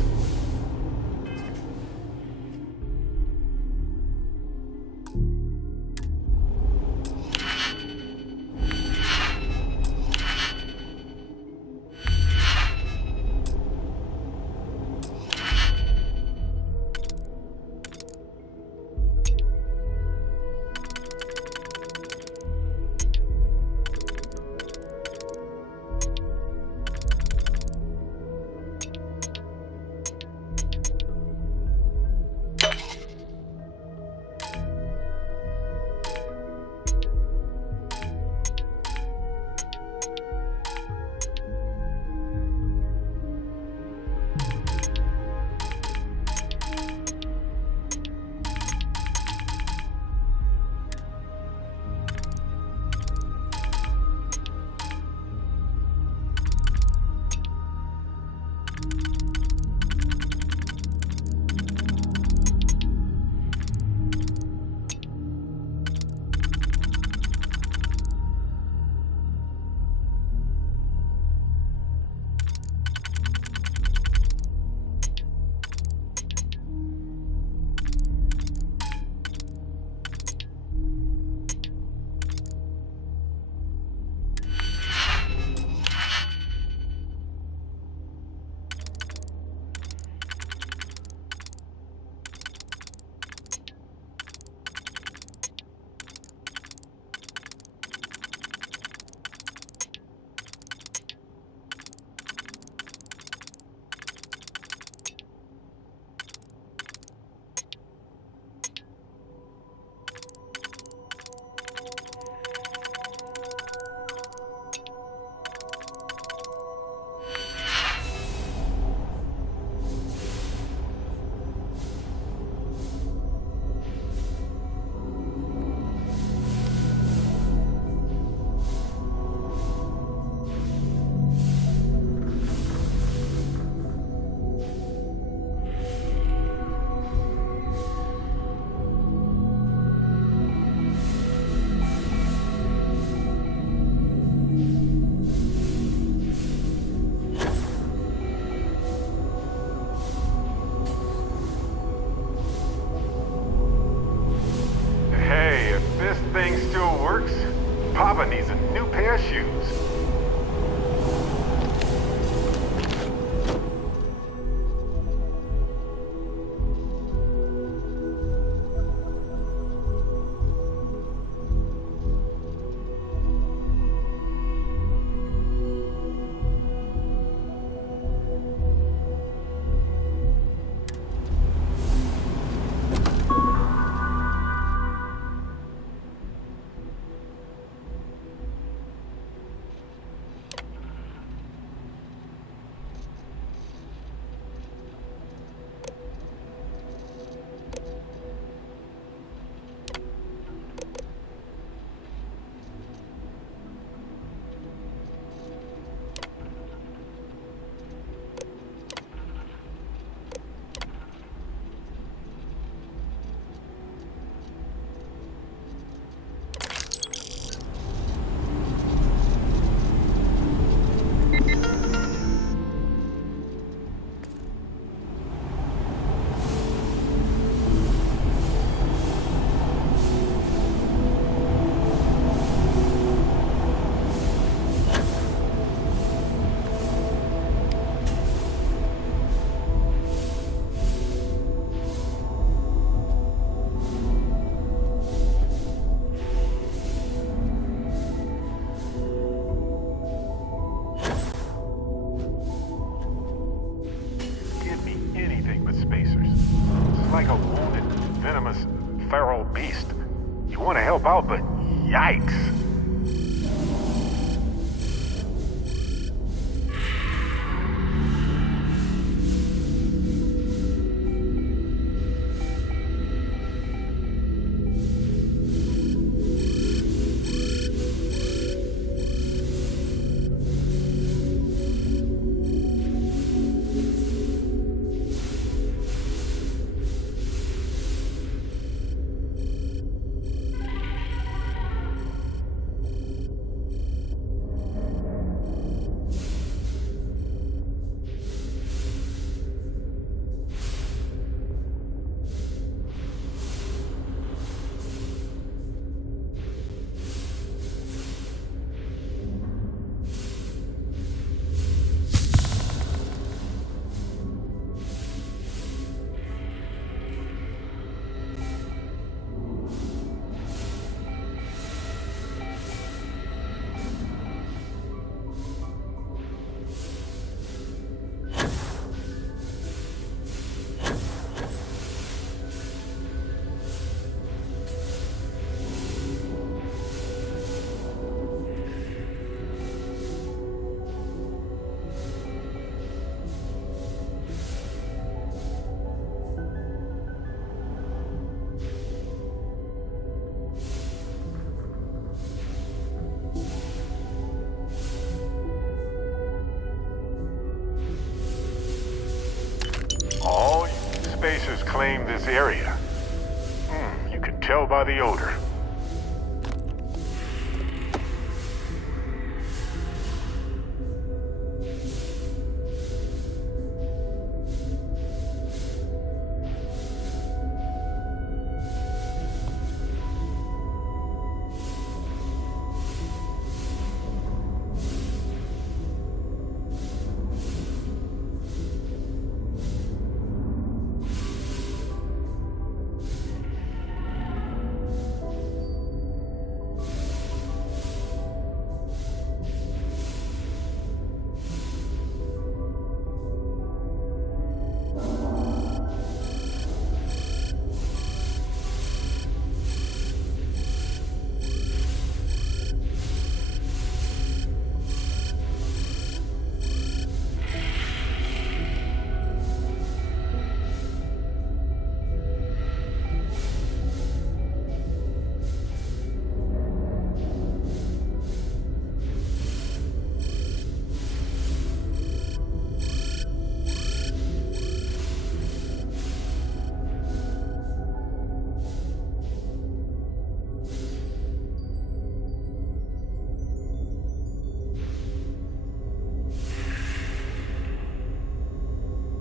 Papa needs a new pair of shoes. Like a wounded, venomous, feral beast. You want to help out, but yikes. spacers claim this area? You can tell by the odor.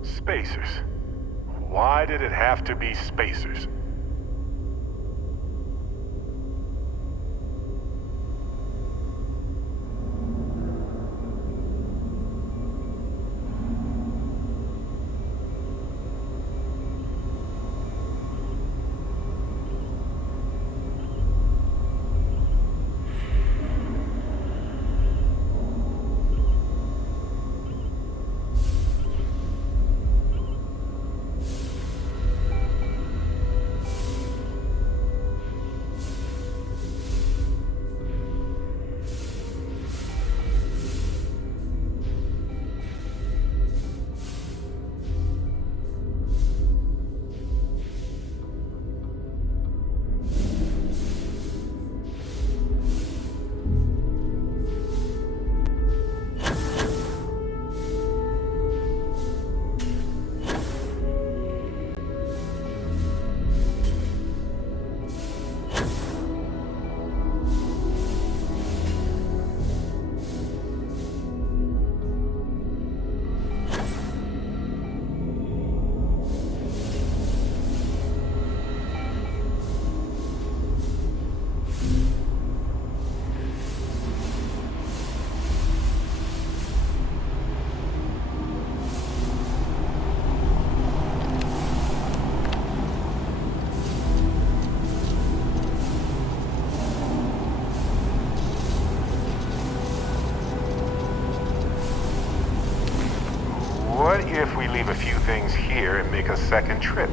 Spacers. Why did it have to be spacers? What if we leave a few things here and make a second trip?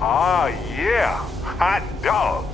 Ah, yeah. Hot dog.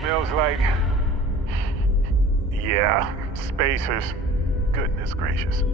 Smells like... yeah, spacers. Goodness gracious.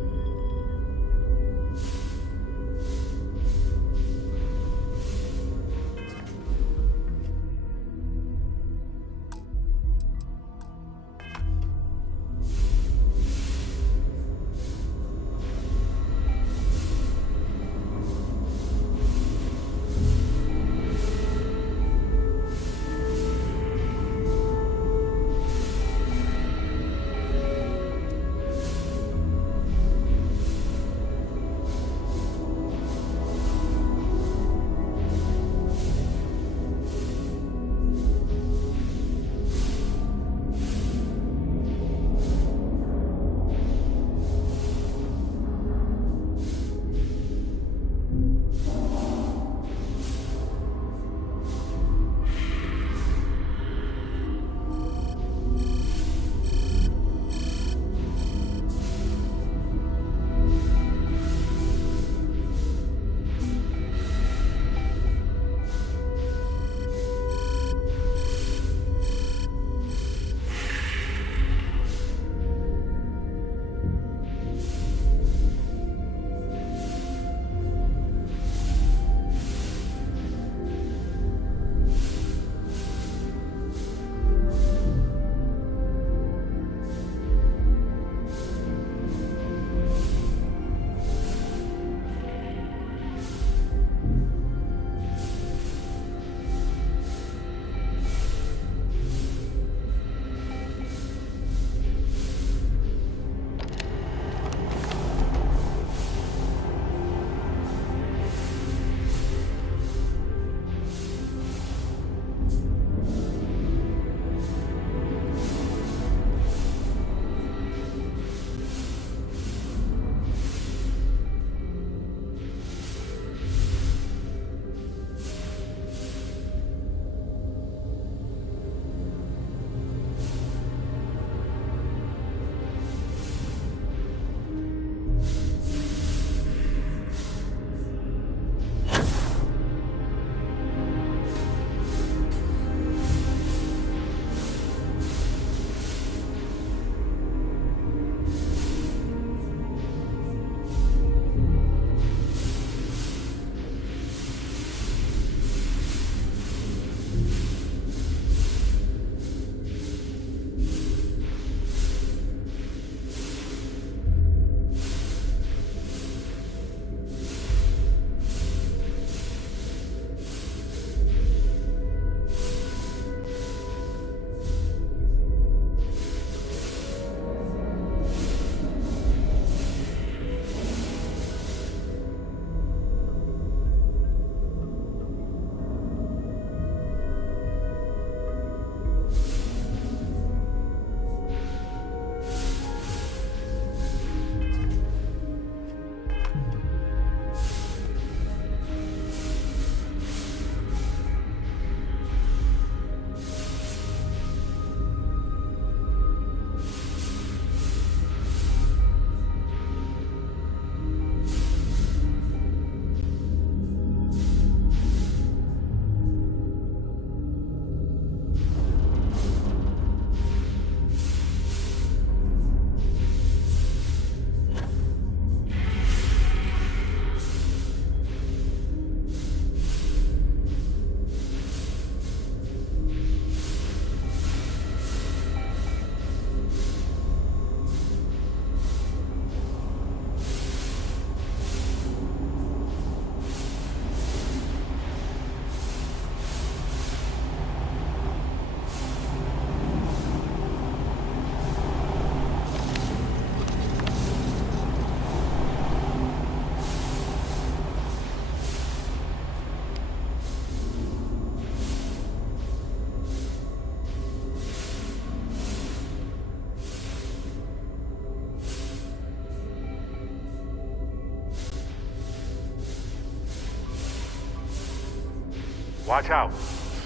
Watch out.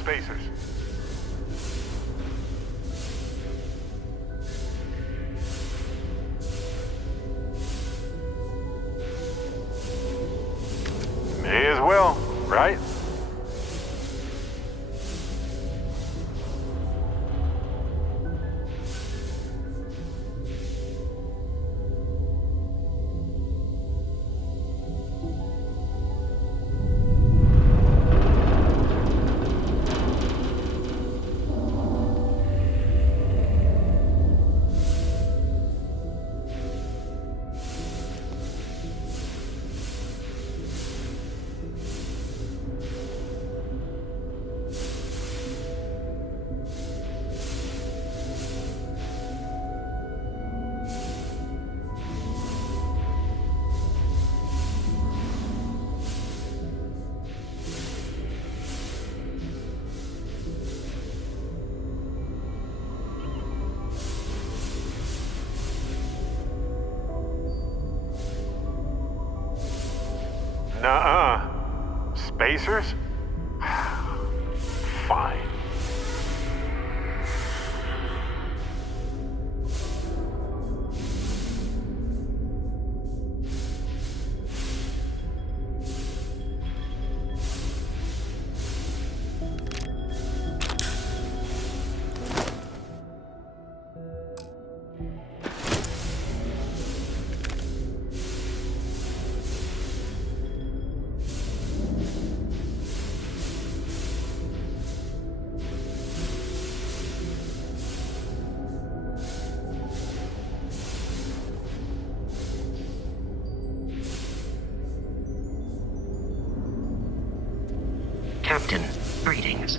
Spacers. May as well, right? Nuh-uh. Spacers? Fine. Captain, greetings.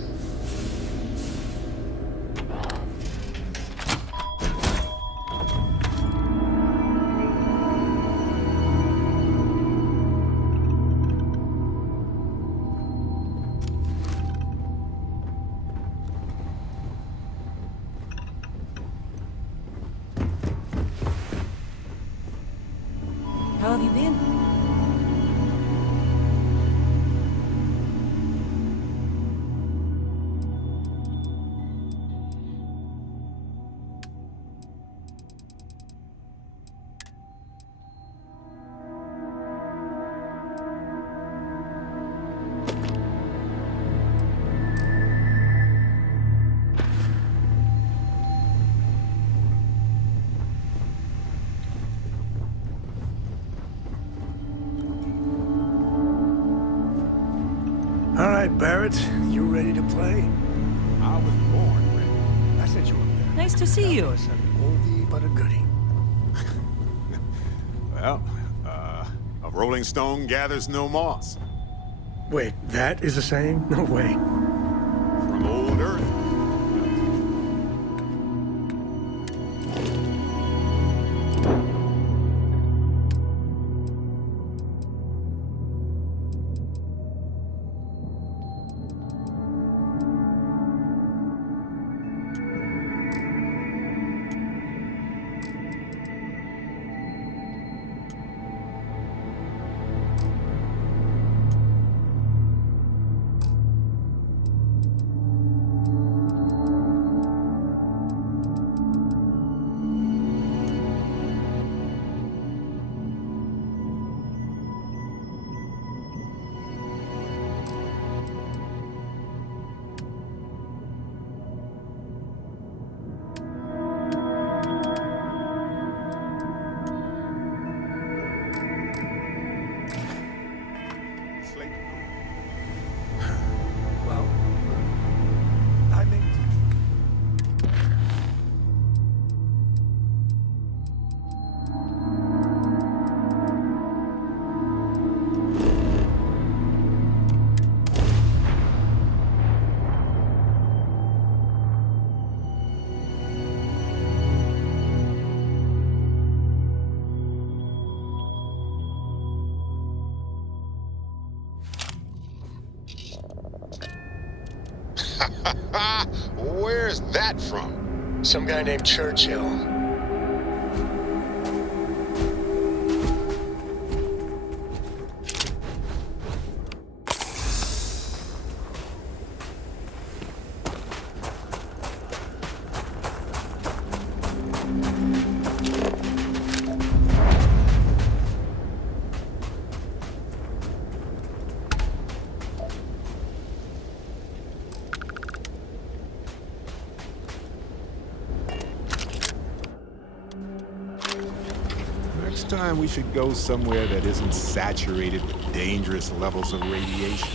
How have you been? All right, Barrett, you ready to play? I was born ready. I sent you up there. Nice to see you. It's an oldie but a goodie. Well, a rolling stone gathers no moss. Wait, that is a saying? No way. From old Earth. Well, I mean... Where's that from? Some guy named Churchill. time we should go somewhere that isn't saturated with dangerous levels of radiation.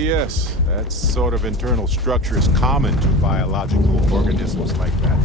Yes, that sort of internal structure is common to biological organisms like that.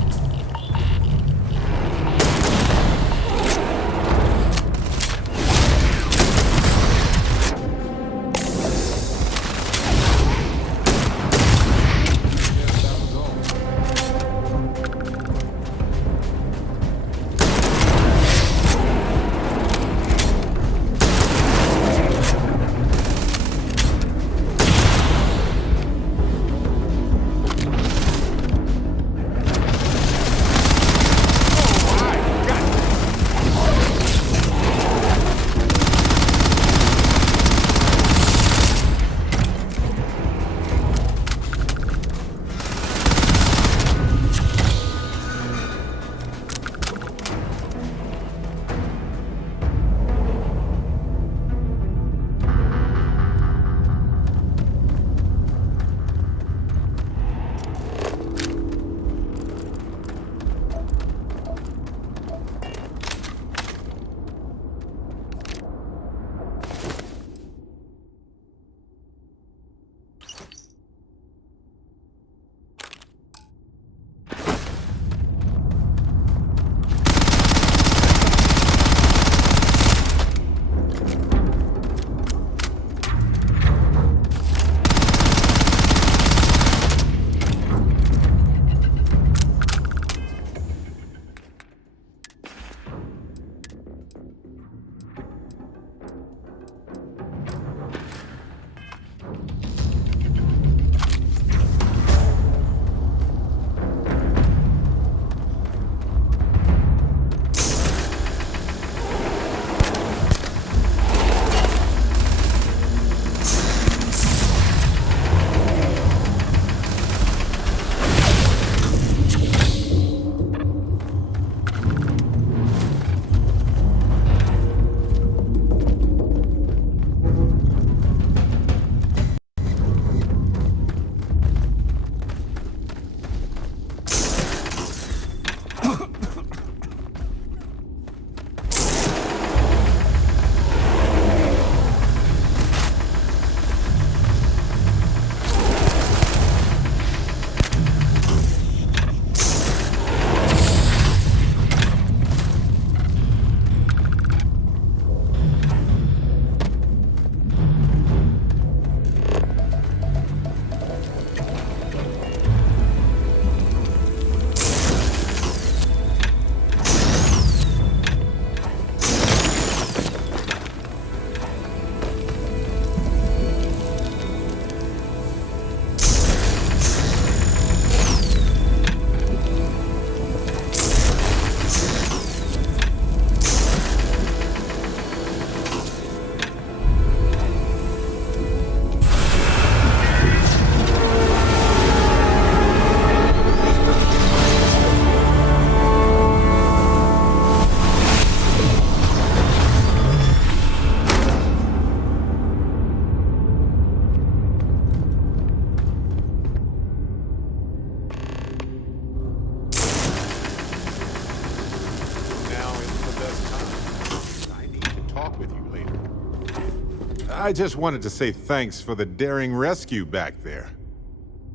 I just wanted to say thanks for the daring rescue back there.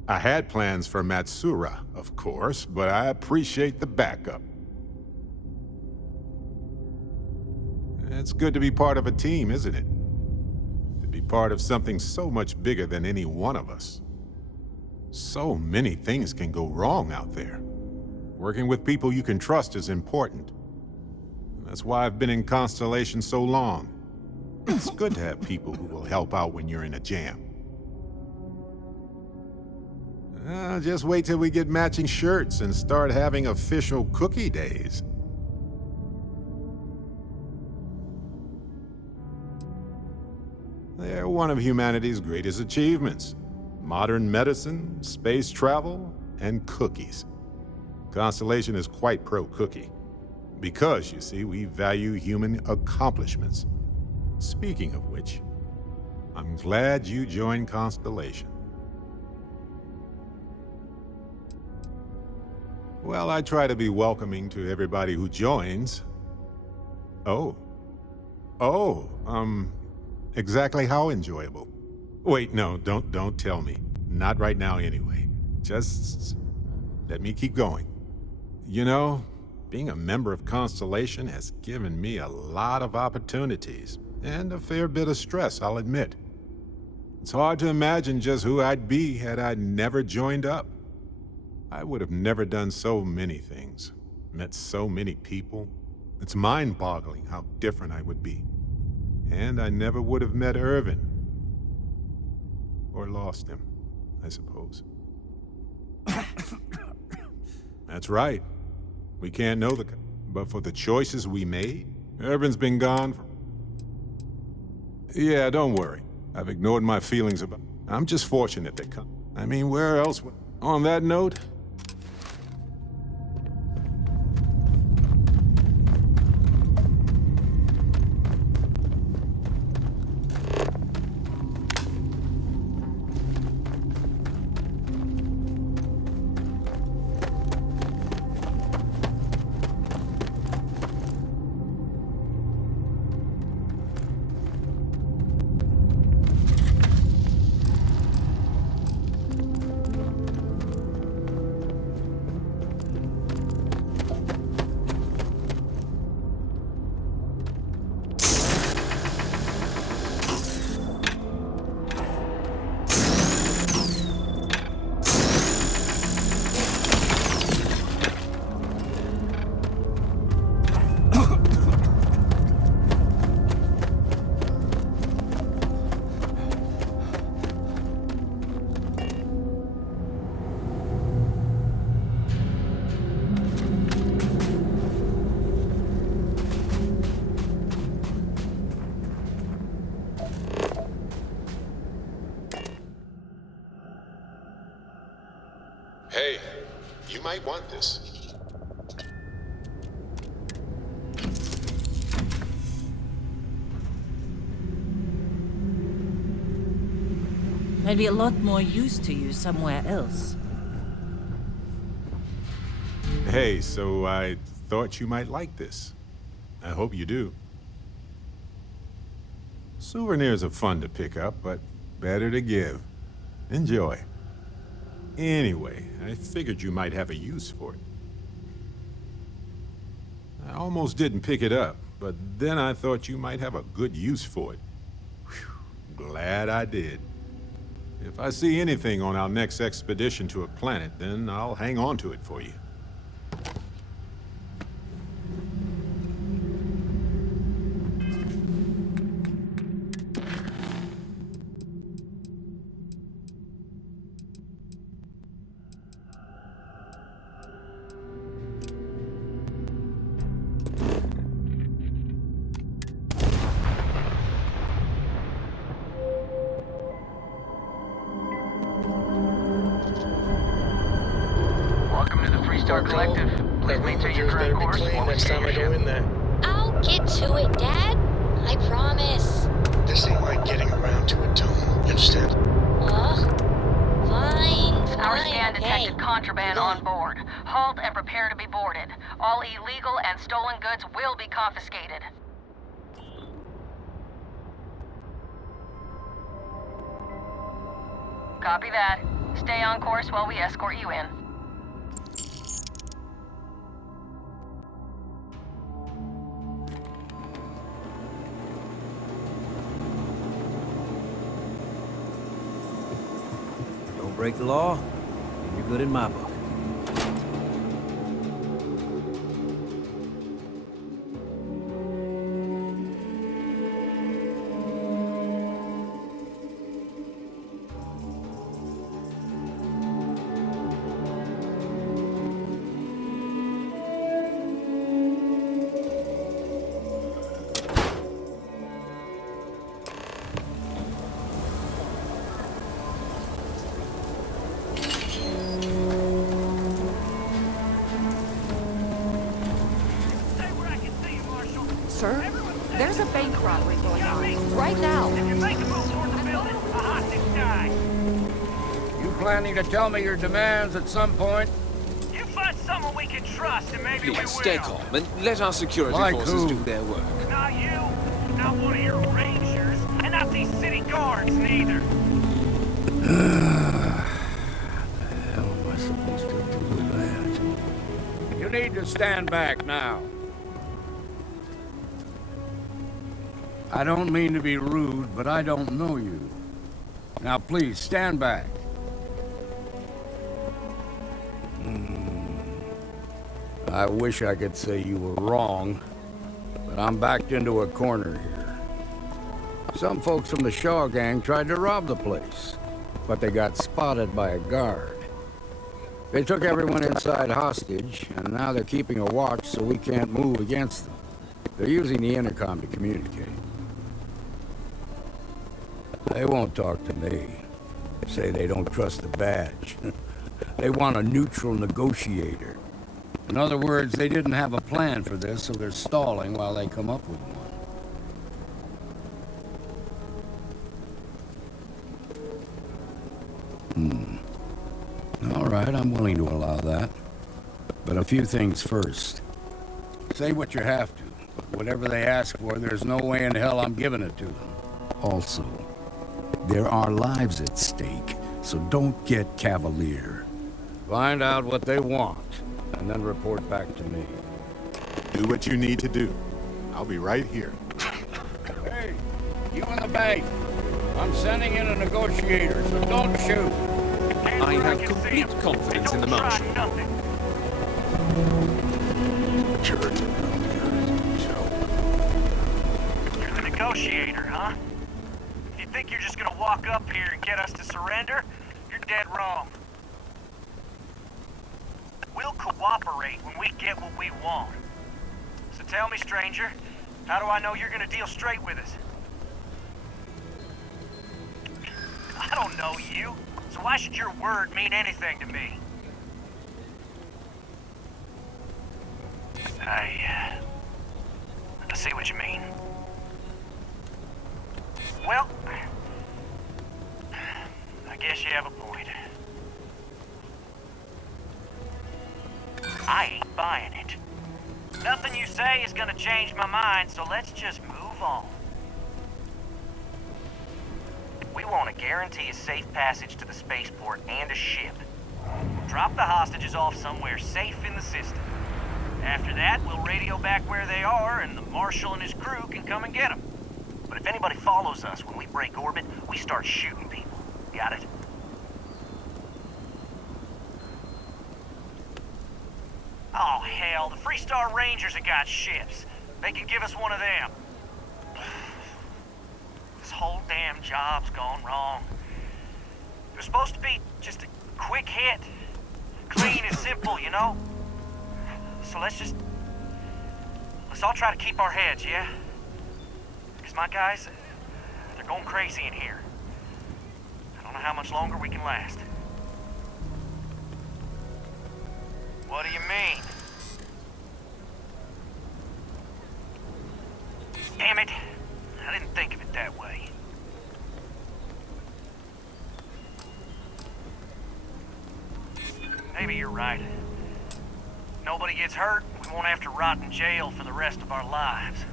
I had plans for Matsura, of course, but I appreciate the backup. It's good to be part of a team, isn't it? To be part of something so much bigger than any one of us. So many things can go wrong out there. Working with people you can trust is important. That's why I've been in Constellation so long. It's good to have people who will help out when you're in a jam. Just wait till we get matching shirts and start having official cookie days. They're one of humanity's greatest achievements. Modern medicine, space travel, and cookies. Constellation is quite pro-cookie. Because, you see, we value human accomplishments. Speaking of which, I'm glad you joined Constellation. Well, I try to be welcoming to everybody who joins. Exactly how enjoyable? Wait, no, don't tell me. Not right now anyway. Just let me keep going. You know, being a member of Constellation has given me a lot of opportunities, and a fair bit of stress, I'll admit. It's hard to imagine just who I'd be had I never joined up. I would have never done so many things, met so many people. It's mind-boggling how different I would be. And I never would have met Irvin. Or lost him, I suppose. That's right. We can't know but for the choices we made, Irvin's been gone for... Yeah, don't worry. I've ignored my feelings about... I'm just fortunate they come. I mean, where else would... On that note... Hey, you might want this. I'd be a lot more used to you somewhere else. Hey, so I thought you might like this. I hope you do. Souvenirs are fun to pick up, but better to give. Enjoy. Anyway, I figured you might have a use for it. I almost didn't pick it up, but then I thought you might have a good use for it. Whew, glad I did. If I see anything on our next expedition to a planet, then I'll hang on to it for you. Collective. Please maintain your current course while we scan your ship. I'll get to it, Dad. I promise. This ain't like getting around to a tomb. You understand? Fine. Our scan okay. detected contraband on board. Halt and prepare to be boarded. All illegal and stolen goods will be confiscated. Copy that. Stay on course while we escort you in. Don't break the law, and you're good in my book. Sir, there's a bank robbery going on right now. If you make a move toward the building, a hostage dies. You planning to tell me your demands at some point? You find someone we can trust, and maybe we will. Please, stay calm and let our security Like forces who? do their work. Not you, not one of your rangers, and not these city guards neither. The hell am I supposed to do with that? You need to stand back now. I don't mean to be rude, but I don't know you. Now please, stand back. I wish I could say you were wrong, but I'm backed into a corner here. Some folks from the Shaw gang tried to rob the place, but they got spotted by a guard. They took everyone inside hostage, and now they're keeping a watch so we can't move against them. They're using the intercom to communicate. They won't talk to me. Say they don't trust the badge. They want a neutral negotiator. In other words, they didn't have a plan for this, so they're stalling while they come up with one. All right, I'm willing to allow that. But a few things first. Say what you have to, but whatever they ask for, there's no way in hell I'm giving it to them. Also, there are lives at stake, so don't get cavalier. Find out what they want, and then report back to me. Do what you need to do. I'll be right here. Hey, you in the bank. I'm sending in a negotiator, so don't shoot. I have complete confidence in the Marshal. You're the negotiator, huh? If you think you're just gonna walk up here and get us to surrender, you're dead wrong. We'll cooperate when we get what we want. So tell me, stranger, how do I know you're gonna deal straight with us? I don't know you, so why should your word mean anything to me? I see what you mean. Well, I guess you have a point. I ain't buying it. Nothing you say is gonna change my mind, so let's just move on. We want to guarantee a safe passage to the spaceport and a ship. Drop the hostages off somewhere safe in the system. After that, we'll radio back where they are, and the Marshal and his crew can come and get them. But if anybody follows us when we break orbit, we start shooting people. Got it? Oh, hell, the Freestar Rangers have got ships. They could give us one of them. This whole damn job's gone wrong. It was supposed to be just a quick hit. Clean and simple, you know? So let's all try to keep our heads, yeah? Because my guys, they're going crazy in here. I don't know how much longer we can last. What do you mean? Damn it. I didn't think of it that way. Maybe you're right. Nobody gets hurt, we won't have to rot in jail for the rest of our lives.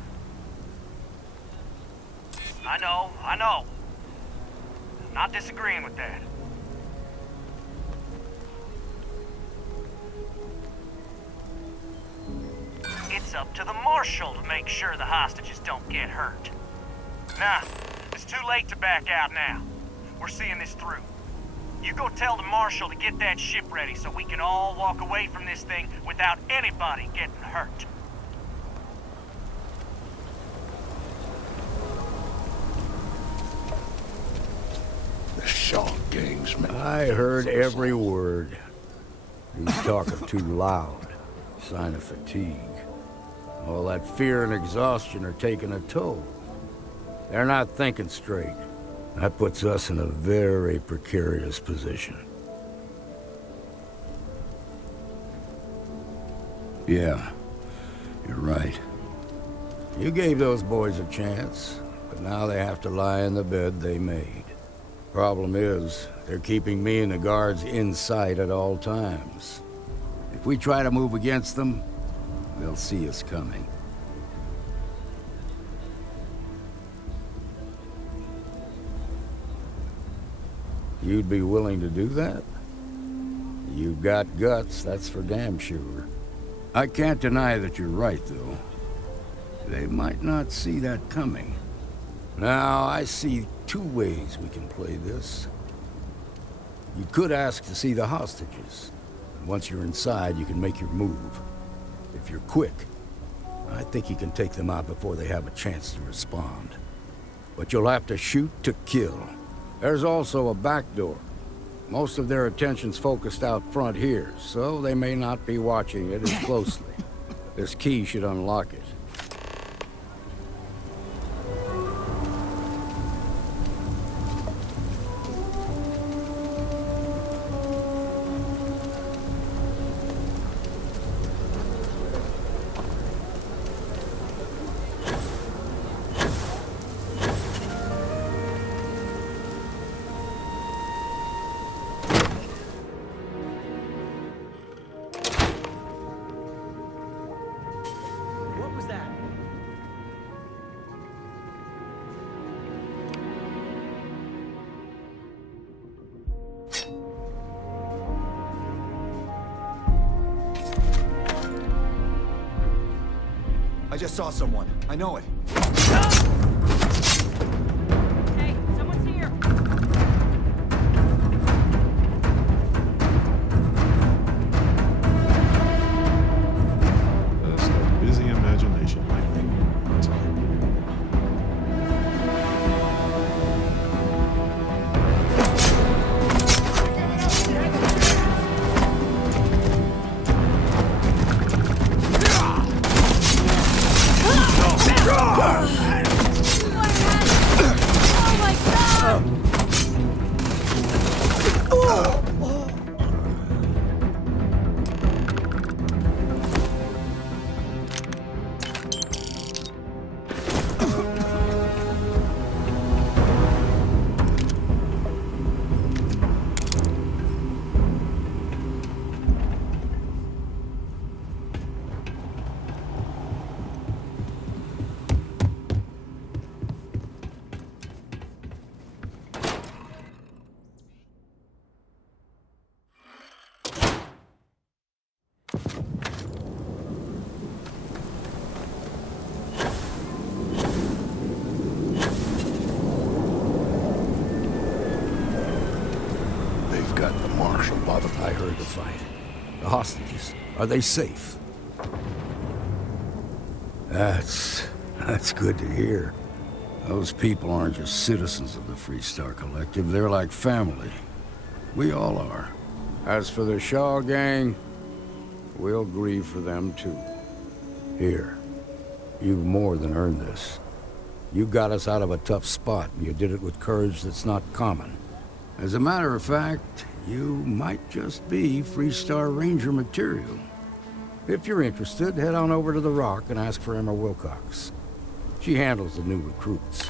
I know. I'm not disagreeing with that. up to the Marshal to make sure the hostages don't get hurt. Nah, it's too late to back out now. We're seeing this through. You go tell the Marshal to get that ship ready so we can all walk away from this thing without anybody getting hurt. The Shaw gang's man. I heard every word. He's talking too loud. Sign of fatigue. All that fear and exhaustion are taking a toll. They're not thinking straight. That puts us in a very precarious position. Yeah, you're right. You gave those boys a chance, but now they have to lie in the bed they made. Problem is, they're keeping me and the guards in sight at all times. If we try to move against them, they'll see us coming. You'd be willing to do that? You've got guts, that's for damn sure. I can't deny that you're right, though. They might not see that coming. Now, I see two ways we can play this. You could ask to see the hostages. Once you're inside, you can make your move. If you're quick, I think you can take them out before they have a chance to respond. But you'll have to shoot to kill. There's also a back door. Most of their attention's focused out front here, so they may not be watching it as closely. This key should unlock it. I just saw someone. I know it. Hey, someone's here. Just a busy imagination lately. That's all. I heard the fight. The hostages, are they safe? That's good to hear. Those people aren't just citizens of the Freestar Collective, they're like family. We all are. As for the Shaw gang, we'll grieve for them too. Here, you've more than earned this. You got us out of a tough spot, and you did it with courage that's not common. As a matter of fact, you might just be Freestar Ranger material. If you're interested, head on over to the Rock and ask for Emma Wilcox. She handles the new recruits.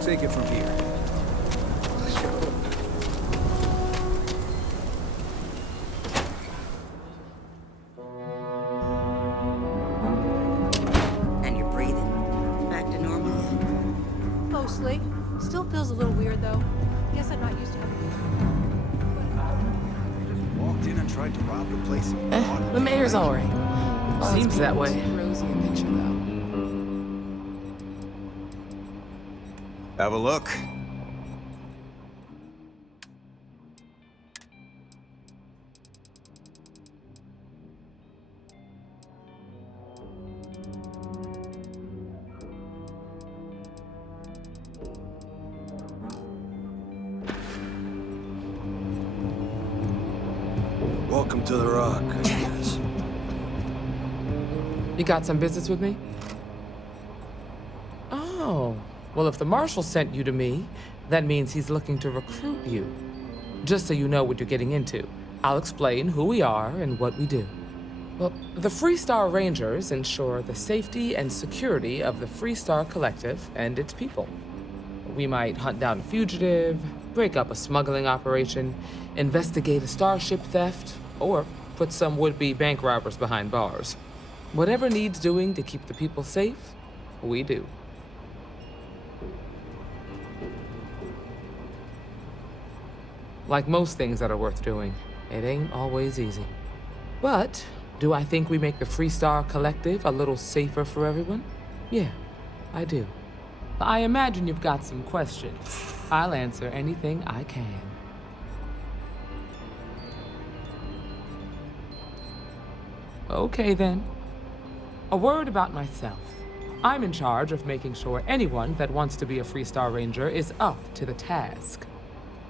We'll take it from here. And you're breathing? Back to normal yet? Mostly. Still feels a little weird, though. Guess I'm not used to having Walked in and tried to rob the place. The mayor's all right. Seems that way. Rosy a picture, though. Have a look. Welcome to the Rock, I guess. You got some business with me? Oh. Well, if the Marshal sent you to me, that means he's looking to recruit you. Just so you know what you're getting into, I'll explain who we are and what we do. Well, the Freestar Rangers ensure the safety and security of the Freestar Collective and its people. We might hunt down a fugitive, break up a smuggling operation, investigate a starship theft, or put some would-be bank robbers behind bars. Whatever needs doing to keep the people safe, we do. Like most things that are worth doing, it ain't always easy. But do I think we make the Freestar Collective a little safer for everyone? Yeah, I do. I imagine you've got some questions. I'll answer anything I can. Okay then. A word about myself. I'm in charge of making sure anyone that wants to be a Freestar Ranger is up to the task.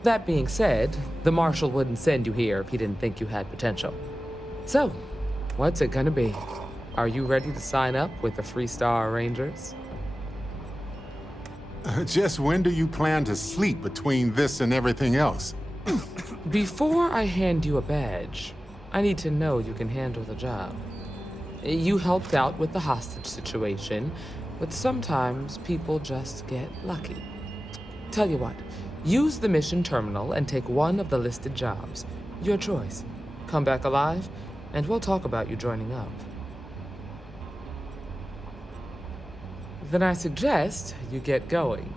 That being said, the Marshal wouldn't send you here if he didn't think you had potential. So, what's it gonna be? Are you ready to sign up with the Freestar Rangers? Just when do you plan to sleep between this and everything else? Before I hand you a badge, I need to know you can handle the job. You helped out with the hostage situation, but sometimes people just get lucky. Tell you what, use the mission terminal and take one of the listed jobs. Your choice. Come back alive, and we'll talk about you joining up. Then I suggest you get going.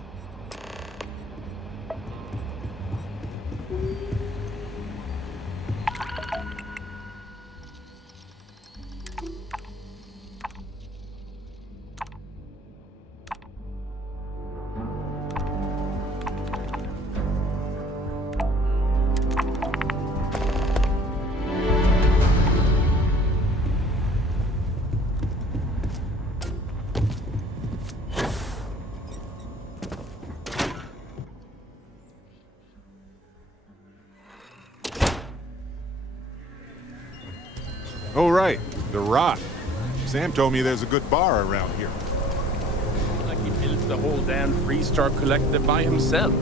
Oh, right. The Rock. Sam told me there's a good bar around here. Like he built the whole damn Freestar Collective by himself.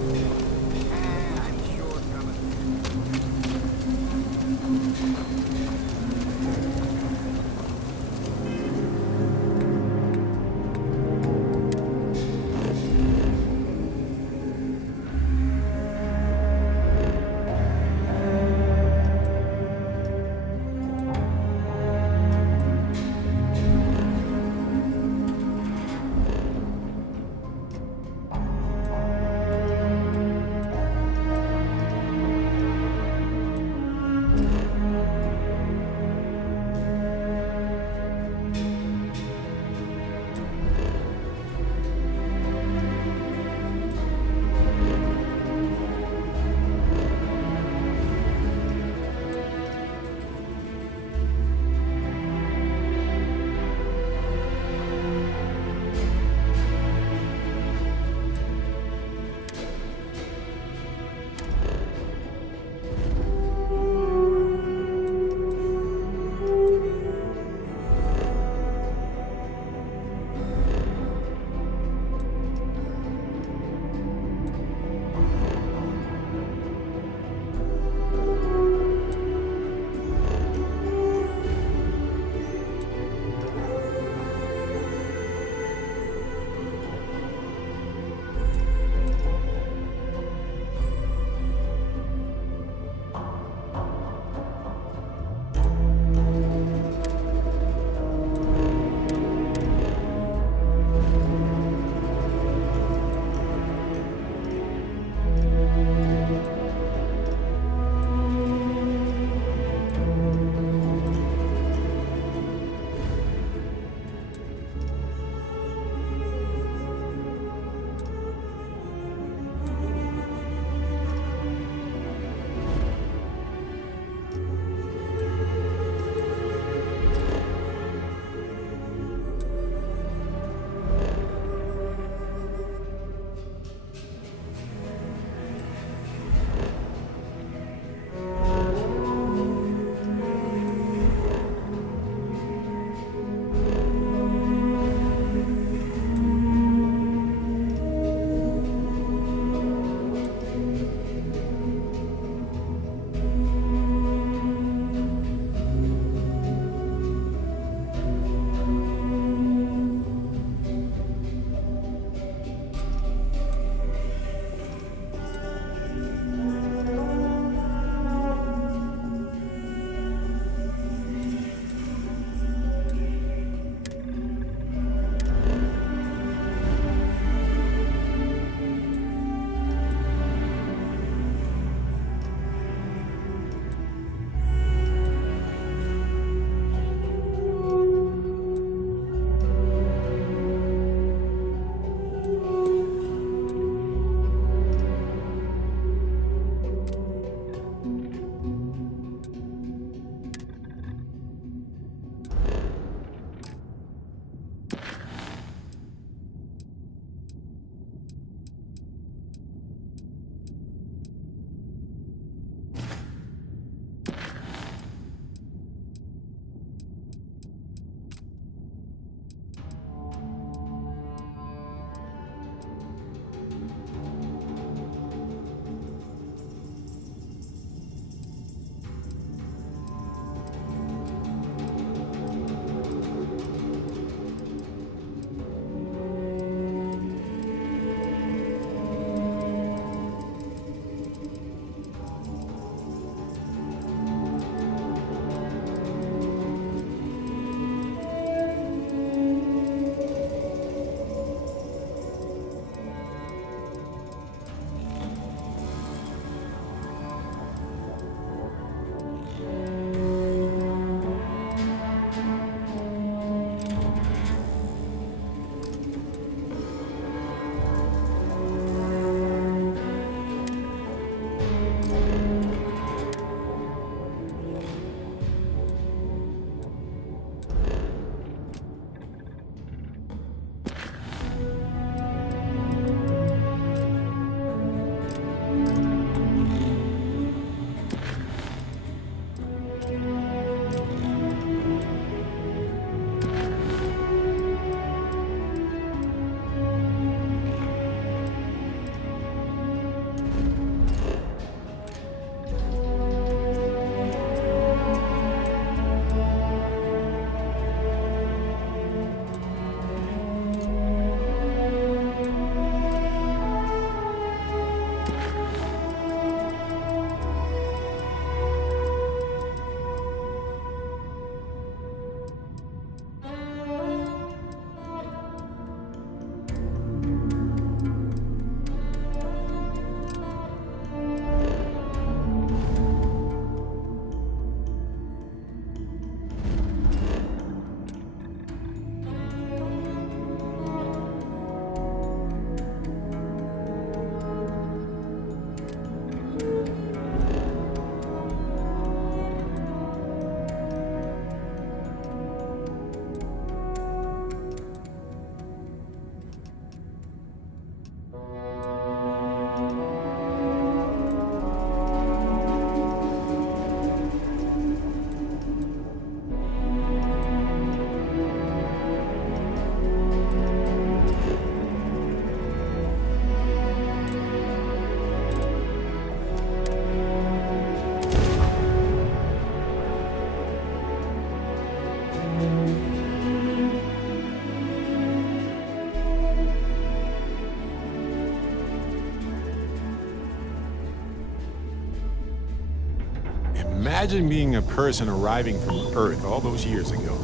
Imagine being a person arriving from Earth all those years ago,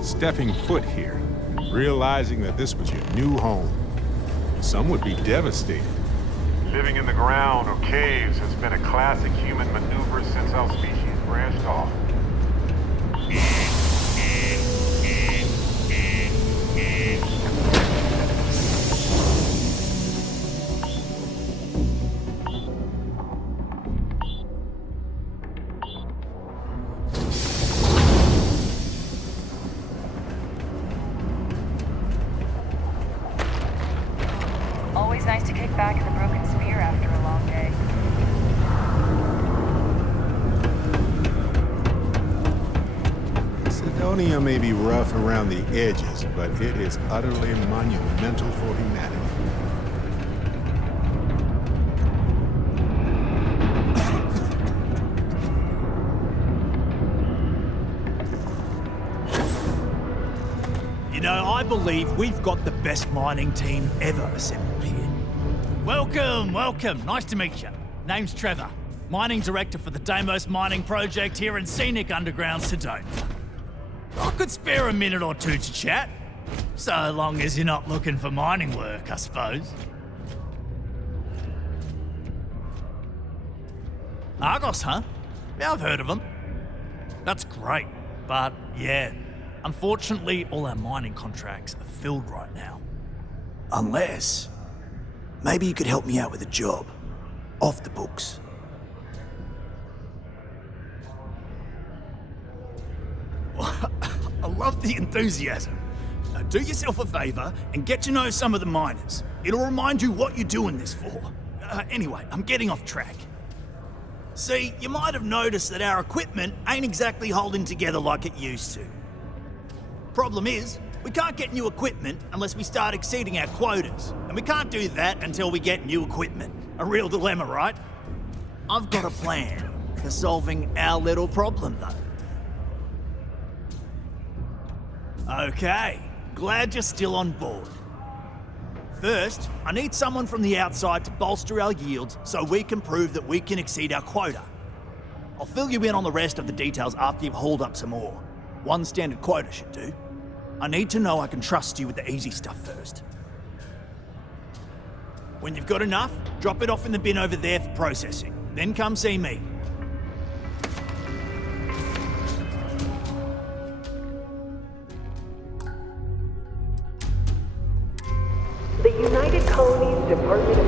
stepping foot here, realizing that this was your new home. Some would be devastated. Living in the ground or caves has been a classic human maneuver since our species branched off. Always nice to kick back in the broken spear after a long day. Sidonia may be rough around the edges, but it is utterly monumental for humanity. You know, I believe we've got the best mining team ever assembled here. Welcome, welcome. Nice to meet you. Name's Trevor, mining director for the Deimos mining project here in scenic underground Sidonia. I could spare a minute or two to chat, so long as you're not looking for mining work, I suppose. Argos, huh? Yeah, I've heard of them. That's great, but yeah, unfortunately, all our mining contracts are filled right now. Unless, maybe you could help me out with a job. Off the books. I love the enthusiasm. Now do yourself a favor and get to know some of the miners. It'll remind you what you're doing this for. Anyway, I'm getting off track. See, you might have noticed that our equipment ain't exactly holding together like it used to. Problem is, we can't get new equipment unless we start exceeding our quotas. And we can't do that until we get new equipment. A real dilemma, right? I've got a plan for solving our little problem, though. Okay, glad you're still on board. First, I need someone from the outside to bolster our yields so we can prove that we can exceed our quota. I'll fill you in on the rest of the details after you've hauled up some ore. One standard quota should do. I need to know I can trust you with the easy stuff first. When you've got enough, drop it off in the bin over there for processing. Then come see me. The United Colonies Department of